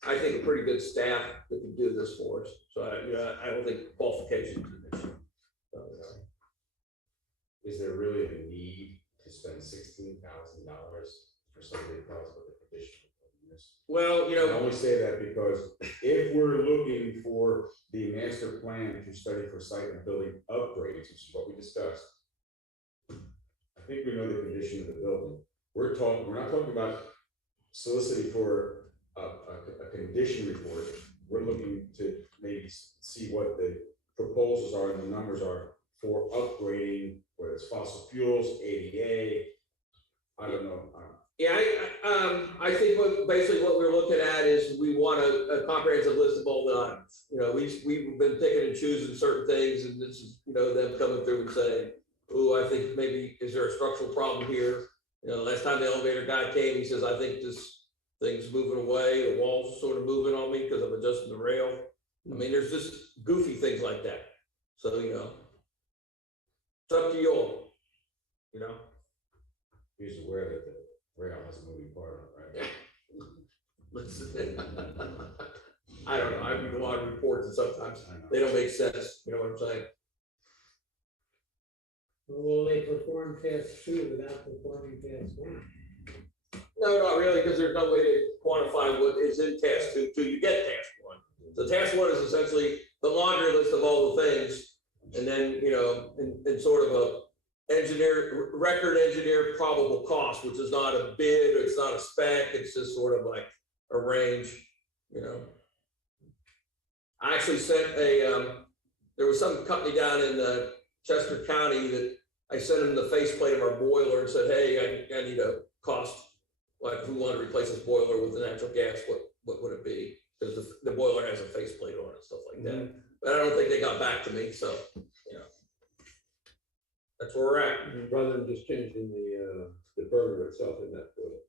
I think, a pretty good staff that can do this for us. So I don't think qualifications is an issue. So, Is there really a need to spend $16,000 for somebody that tells what the condition of this? well, I only say that because if we're looking for the master plan to study for site and building upgrades, which is what we discussed, I think we know the condition of the building. We're not talking about soliciting for a condition report. We're looking to maybe see what the proposals are and the numbers are for upgrading, whether it's fossil fuels, ADA. I don't know. yeah, I think basically what we're looking at is we want a comprehensive list of all the items. We've been picking and choosing certain things, and this is, them coming through and saying, oh, I think maybe, is there a structural problem here? Last time the elevator guy came, he says, I think this thing's moving away, the wall's sort of moving on me because I'm adjusting the rail. I mean, there's just goofy things like that. So, you know, it's up to you all, you know? He's aware that the rail has a moving part on it, right? Listen, I don't know, I read a lot of reports and sometimes they don't make sense, you know what I'm saying? Or will they perform task 2 without performing task 1? No, not really, because there's no way to quantify what is in task 2 till you get task 1. So task 1 is essentially the laundry list of all the things, and then, you know, in sort of a record engineer probable cost, which is not a bid, or it's not a spec, it's just sort of like a range, you know. I actually sent there was some company down in Chester County that I sent them the faceplate of our boiler and said, hey, I need a cost, like if we want to replace this boiler with the natural gas, what would it be? Because the boiler has a faceplate on it, stuff like that. But I don't think they got back to me, so, you know. That's where we're at. Rather than just changing the burner itself in that boiler.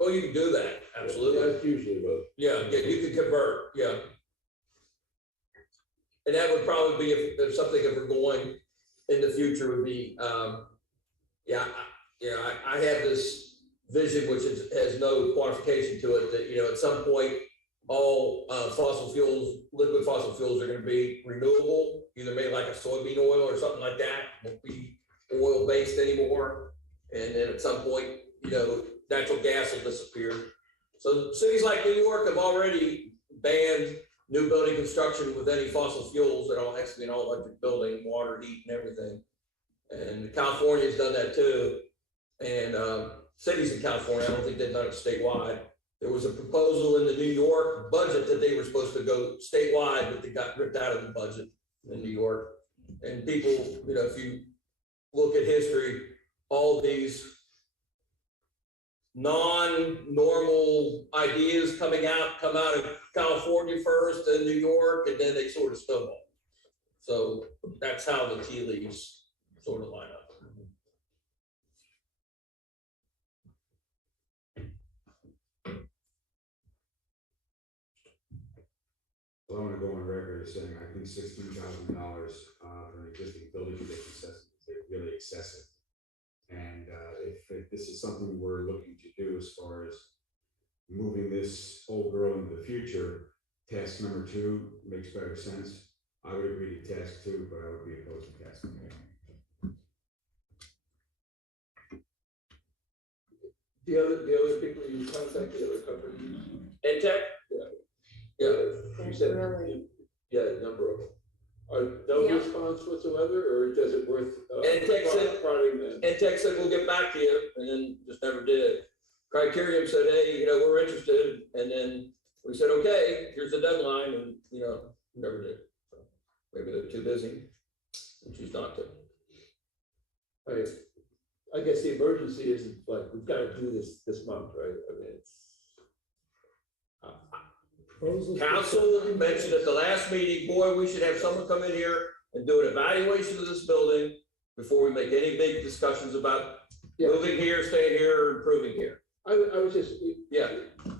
Oh, you can do that, absolutely. That's usually what. Yeah, you can convert, yeah. And that would probably be if something ever going in the future would be, I have this vision which has no quantification to it that, you know, at some point, all fossil fuels, liquid fossil fuels are gonna be renewable, either made like a soybean oil or something like that, won't be oil-based anymore. And then at some point, you know, natural gas will disappear. So cities like New York have already banned new building construction with any fossil fuels at all, actually in all electric building, water, heat, and everything. And California's done that too. And cities in California, I don't think they've done it statewide. There was a proposal in the New York budget that they were supposed to go statewide, but they got ripped out of the budget in New York. And people, you know, if you look at history, all these non-normal ideas come out of California first, then New York, and then they sort of snowball. So that's how the tea leaves sort of line up. Well, I want to go on record as saying I think $16,000 for an existing building is really excessive. And if this is something we're looking to do as far as moving this old borough into the future, task number 2 makes better sense. I would agree to task 2, but I would be opposed to task 1. The other people you contact, the other companies? And tech? Yeah. You said, Really? yeah, a number of them. Are no Yeah. response whatsoever, or is it worth? And Tech said- prodding them? And Tech said, we'll get back to you, and then just never did. Criterion said, hey, you know, we're interested, and then we said, okay, here's the deadline, and, you know, never did. So maybe they're too busy and choose not to. I guess the emergency isn't like, we've got to do this month, right? I mean, it's. Council mentioned at the last meeting, boy, we should have someone come in here and do an evaluation of this building before we make any big discussions about moving here, staying here, or improving here. I was just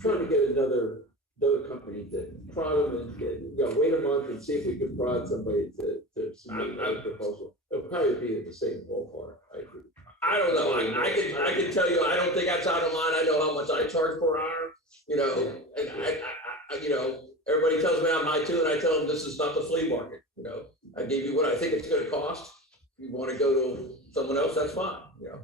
trying to get another company to prod them and get, wait a month and see if we could prod somebody to submit a proposal. It'll probably be in the same ballpark, I agree. I don't know, I can tell you, I don't think that's out of line, I know how much I charge per hour, you know, and I you know, everybody tells me I'm high too, and I tell them this is not the flea market, you know. I gave you what I think it's gonna cost. If you wanna go to someone else, that's fine, you know.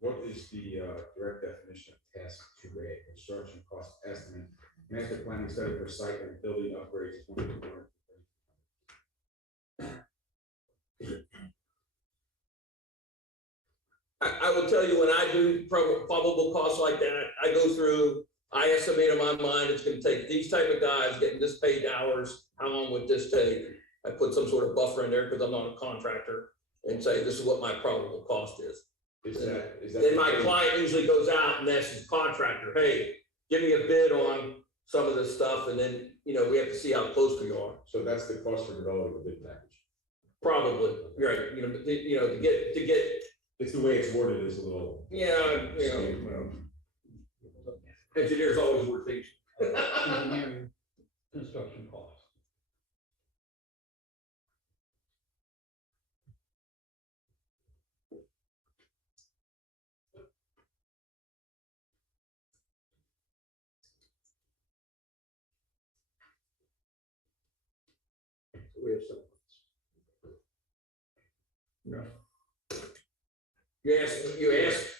What is the direct definition of task 2A, construction cost estimate, master planning study for site and building upgrades 2024? I will tell you, when I do probable costs like that, I go through, I estimate in my mind, it's gonna take these type of guys getting this paid hours, how long would this take? I put some sort of buffer in there because I'm not a contractor, and say, this is what my probable cost is. Is that Then my client usually goes out and asks his contractor, hey, give me a bid on some of this stuff, and then, you know, we have to see how close we are. So that's the cost for developing a bid package. Probably, right, you know, to get. It's the way it's worded is a little. Yeah, you know, engineers always work things. Engineering, construction costs. we have some.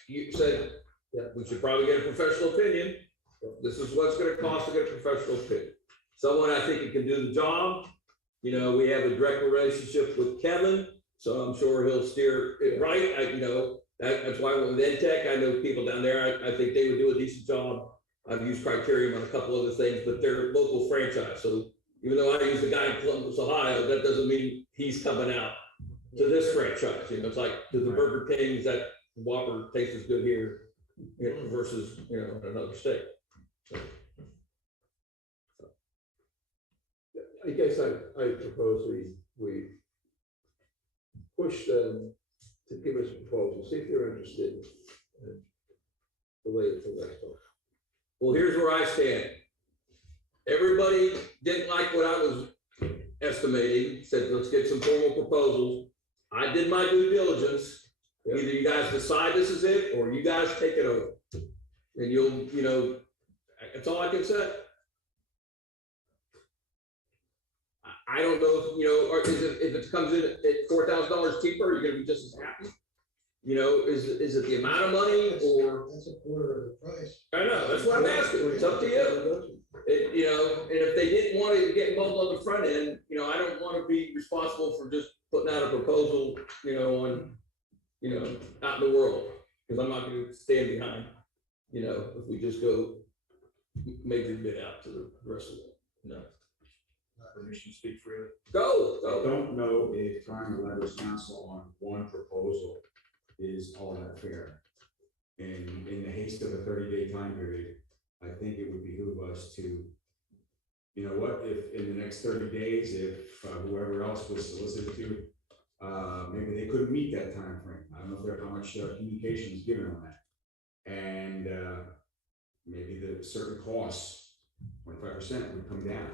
You said, Yeah. we should probably get a professional opinion. This is what's gonna cost to get a professional opinion. Someone I think who can do the job. You know, we have a direct relationship with Kevin, so I'm sure he'll steer it right. That's why with EdTech, I know people down there, I think they would do a decent job. I've used Criterion on a couple other things, but they're local franchise, so even though I use the guy in Columbus, Ohio, that doesn't mean he's coming out to this franchise. You know, it's like to the Burger Kings, that Whopper tastes as good here versus, in another state. I guess I propose we push them to give us a proposal, see if they're interested, and delay it till next time. Well, here's where I stand. Everybody didn't like what I was estimating, said, let's get some formal proposals. I did my due diligence. Yeah. Either you guys decide this is it, or you guys take it over. And that's all I can say. I don't know if, if it comes in at $4,000 cheaper, are you gonna be just as happy? Is it the amount of money or? That's a quarter of the price. I know, that's what I'm asking. It's up to you. And if they didn't want to get involved on the front end, I don't want to be responsible for just putting out a proposal, out in the world, because I'm not going to stand behind, if we just go major bid out to the rest of it. No. Permission to speak freely. Go. I don't know if trying to leverage council on one proposal is all that fair. In the haste of a 30-day time period, I think it would behoove us to, if in the next 30 days, if whoever else was solicited to, maybe they couldn't meet that time frame. I don't know how much communication is given on that. And maybe the certain costs, 25% would come down.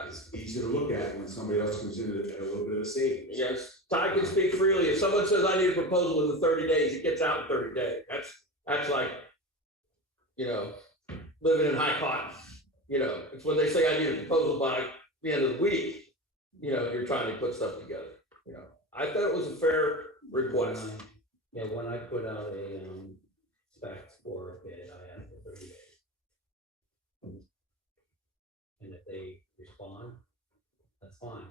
It's easy to look at when somebody else comes in at a little bit of a savings. Yes, Ty can speak freely. If someone says I need a proposal within 30 days, it gets out in 30 days. That's like, living in high cotton. It's when they say I need a proposal by the end of the week, you're trying to put stuff together. I thought it was a fair request. When I put out a specs for a bid, I asked for 30 days. And if they respond, that's fine.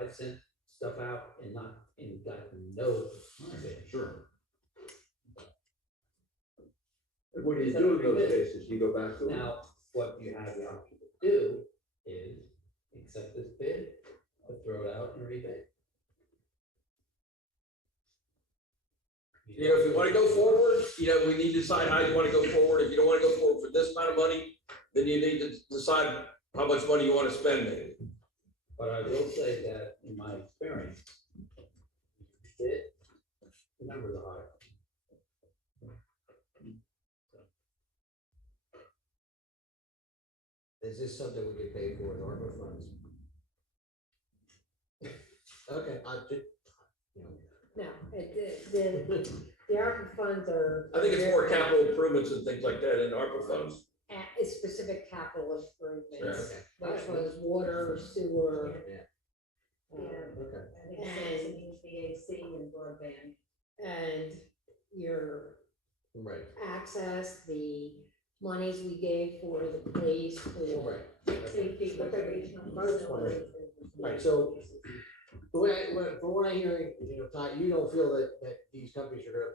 I've sent stuff out and gotten no bid. Sure. And what do you do in those cases? You go back to them? Now, what you have the option to do is accept this bid or throw it out and rebid. If you want to go forward, we need to decide how you want to go forward. If you don't want to go forward for this amount of money, then you need to decide how much money you want to spend maybe. But I will say that in my experience, bid, the numbers are higher. Is this something we could pay for in ARPA funds? Okay, No, the ARPA funds are. I think it's more capital improvements and things like that in ARPA funds. It's specific capital improvements, okay, which was water, sewer. Yeah. okay. I think it's HVAC and broadband. And your Right, access, the monies we gave for the police, for. right. Safety, recreational. Right, so, from what I'm hearing, Ty, you don't feel that these companies are gonna,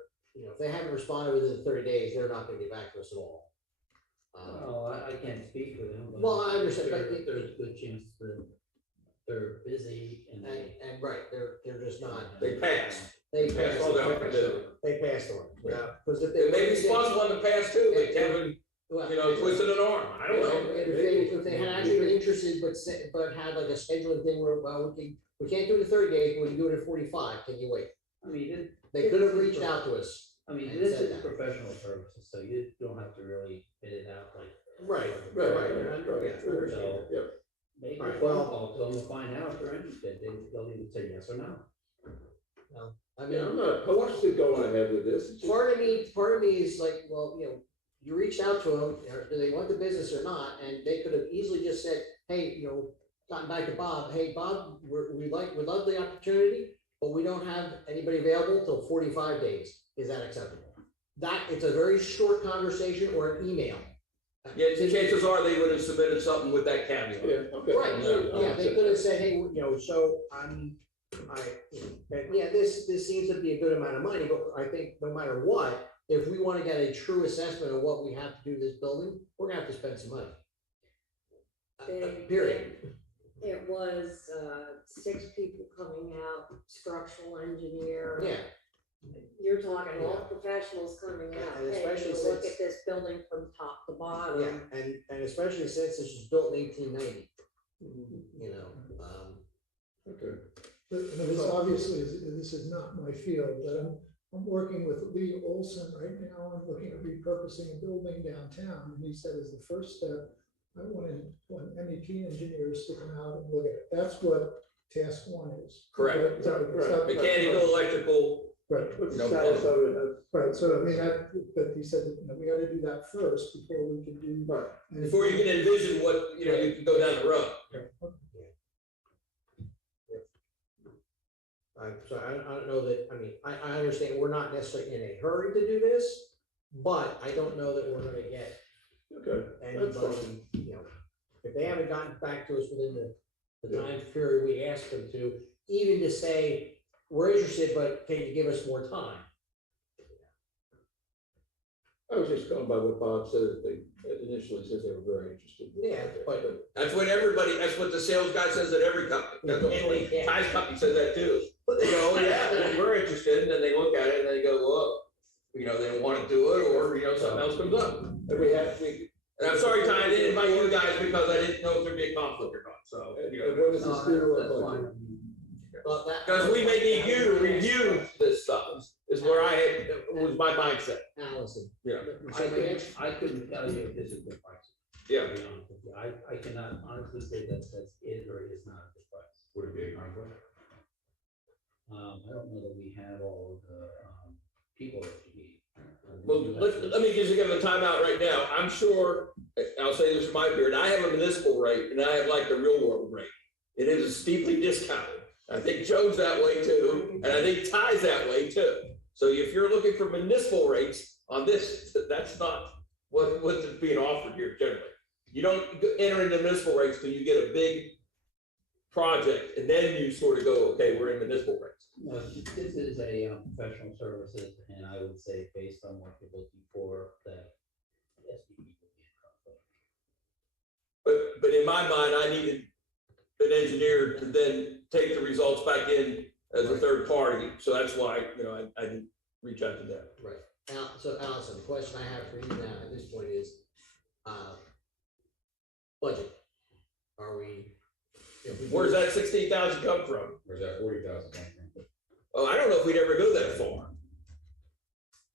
if they haven't responded within 30 days, they're not gonna get back to us at all. Well, I can't speak for them. But Well, I understand, but there's a good chance that they're busy and and right, they're just not. They pass. They Pass passed all on that it. to- They passed on it, Yeah. because if They they. may be responsible in the past too, but Kevin, twisted an arm. I don't know. If they had actually been interested, but had like a scheduling thing where, well, we can't do it in 30 days, but we can do it in 45, can you wait? I mean, They could have reached out to us. I mean, and this said is that. professional services, so you don't have to really bid it out like. Right. So Yeah. make All a right, phone well- call to them to find out if they're interested. They'll either say yes or no. I Yeah, I'm mean, not opposed to going ahead with this. It's just- part of me is like, well, you reached out to them, do they want the business or not? And they could have easily just said, hey, gotten back to Bob, hey, Bob, we love the opportunity, but we don't have anybody available till 45 days. Is that acceptable? It's a very short conversation or an email. Yeah, chances are they would have submitted something with that caveat. Right, yeah, they could have said, hey, so this seems to be a good amount of money, but I think no matter what, if we want to get a true assessment of what we have to do to this building, we're gonna have to spend some money. Period. It was 6 people coming out, structural engineer. Yeah. You're talking all professionals coming out. And Hey, especially you look since- at this building from top to bottom. Yeah, and especially since this was built in 1890, Okay. But this obviously this is not my field, but I'm working with Lee Olson right now. I'm looking at repurposing a building downtown, and he said as the first step, I want MEP engineers to come out and look at it. That's what task 1 is. Correct. Right? Is that what- is that- Mechanical, electrical. Right. What's No the status of problem. it? Right, so I mean, but he said that we gotta do that first before we can do. Right. Before you can envision what, you can go down the road. So I don't know that, I understand we're not necessarily in a hurry to do this, but I don't know that we're gonna get Okay. That's fine. anybody, if they haven't gotten back to us within the time period we asked them to, even to say, we're interested, but can you give us more time? I was just going by what Bob said, that they initially said they were very interested. Yeah, but That's what the sales guy says at every company. That's what Yeah. Ty's company says that too. They go, oh yeah, we're interested, and then they look at it and they go, well, they don't want to do it, or, something else comes up. And And I'm sorry, Ty, I didn't invite you guys because I didn't know if there'd be a conflict or not, so. and what does this do to our That's budget? fine. Well, that- Because we may need you to review this stuff, is where was my mindset. Allison. Yeah. I couldn't tell you if this is the price. Yeah. To be honest with you. I cannot honestly say that is or is not a good price. Would it be a conflict? I don't know that we have all of the, people that you need. Well, let me just give a timeout right now. I'm sure, I'll say this from my period, I have a municipal rate and I have like the real world rate. It is steeply discounted. I think Joe's that way too, and I think Ty's that way too. So if you're looking for municipal rates on this, that's not what's being offered here generally. You don't enter into municipal rates till you get a big project, and then you sort of go, okay, we're in municipal rates. No, this is a professional services, and I would say based on what you're looking for, that SPP would be in conflict. But in my mind, I needed an engineer to then take the results back in as a third party. So that's why, I didn't reach out to them. Right. So Allison, the question I have for you now at this point is, budget. Are we? Where's that 16,000 come from? Where's that 40,000 come from? Oh, I don't know if we'd ever go that far.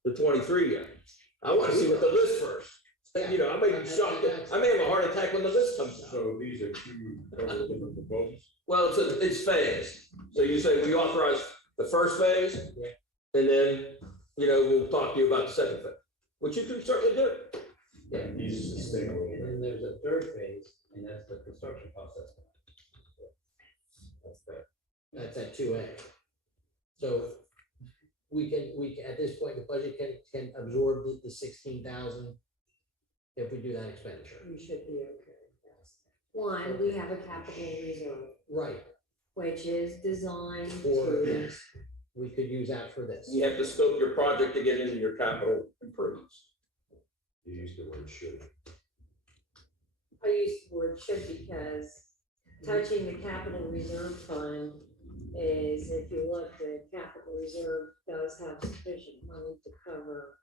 The 23 yet. I want to see what the list first. I may be shocked. I may have a heart attack when the list comes out. So these are 2 totally different proposals? Well, it's phased. So you say we authorize the first phase, and then, we'll talk to you about the second phase, which you can certainly do. Yeah. These are sustainable. And then there's a third phase, and that's the construction process. That's at 2A. So we can, at this point, the budget can absorb the 16,000 if we do that expenditure. We should be okay. Yes. One, we have a capital reserve, Right. which is designed For to, this, we could use that for this. You have to scope your project to get into your capital improvements. You used the word should. I use the word should because touching the capital reserve fund is, if you look, the capital reserve does have sufficient money to cover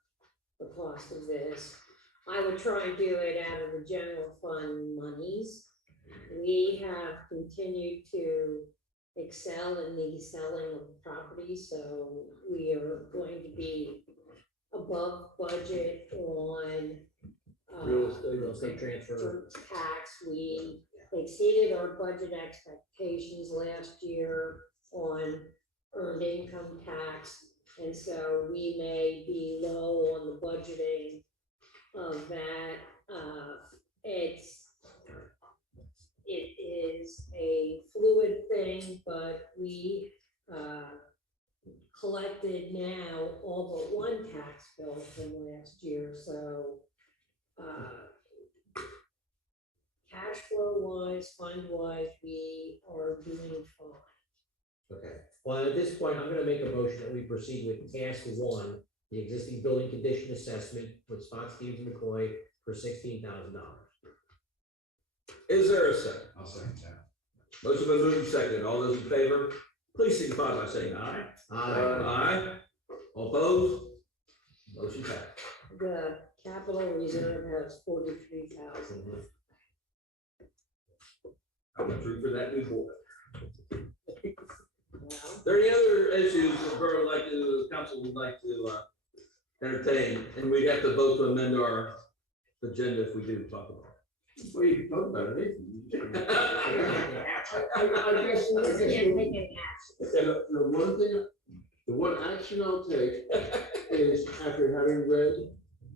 the cost of this. I would try and do it out of the general fund monies. We have continued to excel in the selling of property, so we are going to be above budget on Real estate transfer. for tax. We exceeded our budget expectations last year on earned income tax. And so we may be low on the budgeting of that. it is a fluid thing, but we, collected now all but one tax bill from last year, so, cash flow wise, fund wise, we are doing fine. Okay, well, at this point, I'm gonna make a motion that we proceed with task one, the existing building condition assessment with Scott Stevens McCoy for $16,000. Is there a second? I'll second that. Motion been moved and seconded. All those in favor, please signify by saying aye. Aye. All opposed? Motion passed. The capital reserve has 43,000. I'm a true for that new board. Well, Are there any other issues the borough would like to, the council would like to entertain? And we'd have to vote to amend our agenda if we do talk about Well, you can talk about it. it. I guess, Can't take any action. the one action I'll take is after having read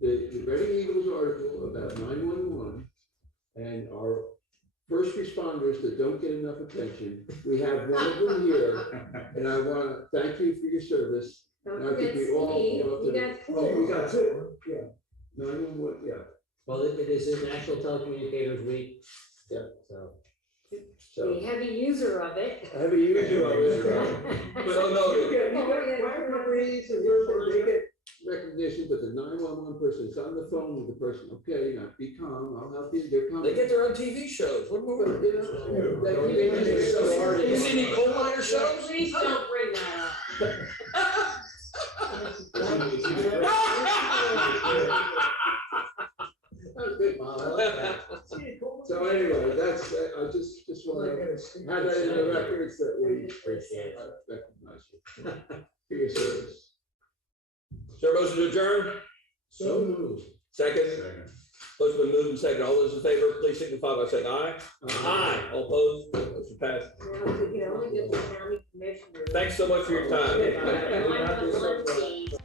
the Reading Eagles article about 911 and our first responders that don't get enough attention, we have one of them here, and I want to thank you for your service. Don't And I think forget we all Steve, ought you to- got Oh, we two. got two, yeah. 911, yeah. Well, this is National Telecommunicators Week. Yeah. So, So, The heavy user of it. I have a user of it. But oh no, You get referees and they get recognition, but the 911 person is on the phone with the person, okay, now be calm, I'll help you, they're coming. they get their own TV shows. What more? But, you know, they- You see any coal miner shows? Please don't bring that up. That's good, Bob, I like that. So anyway, that's, I just want to have that in the records that we Appreciate it. recognize you for your service. Is there a motion to adjourn? So moved. Second? Second. Motion been moved and seconded. All those in favor, please signify by saying aye. Aye. All opposed? Motion passed. Now, we can only get the county commissioners. Thanks so much for your time. One, 1,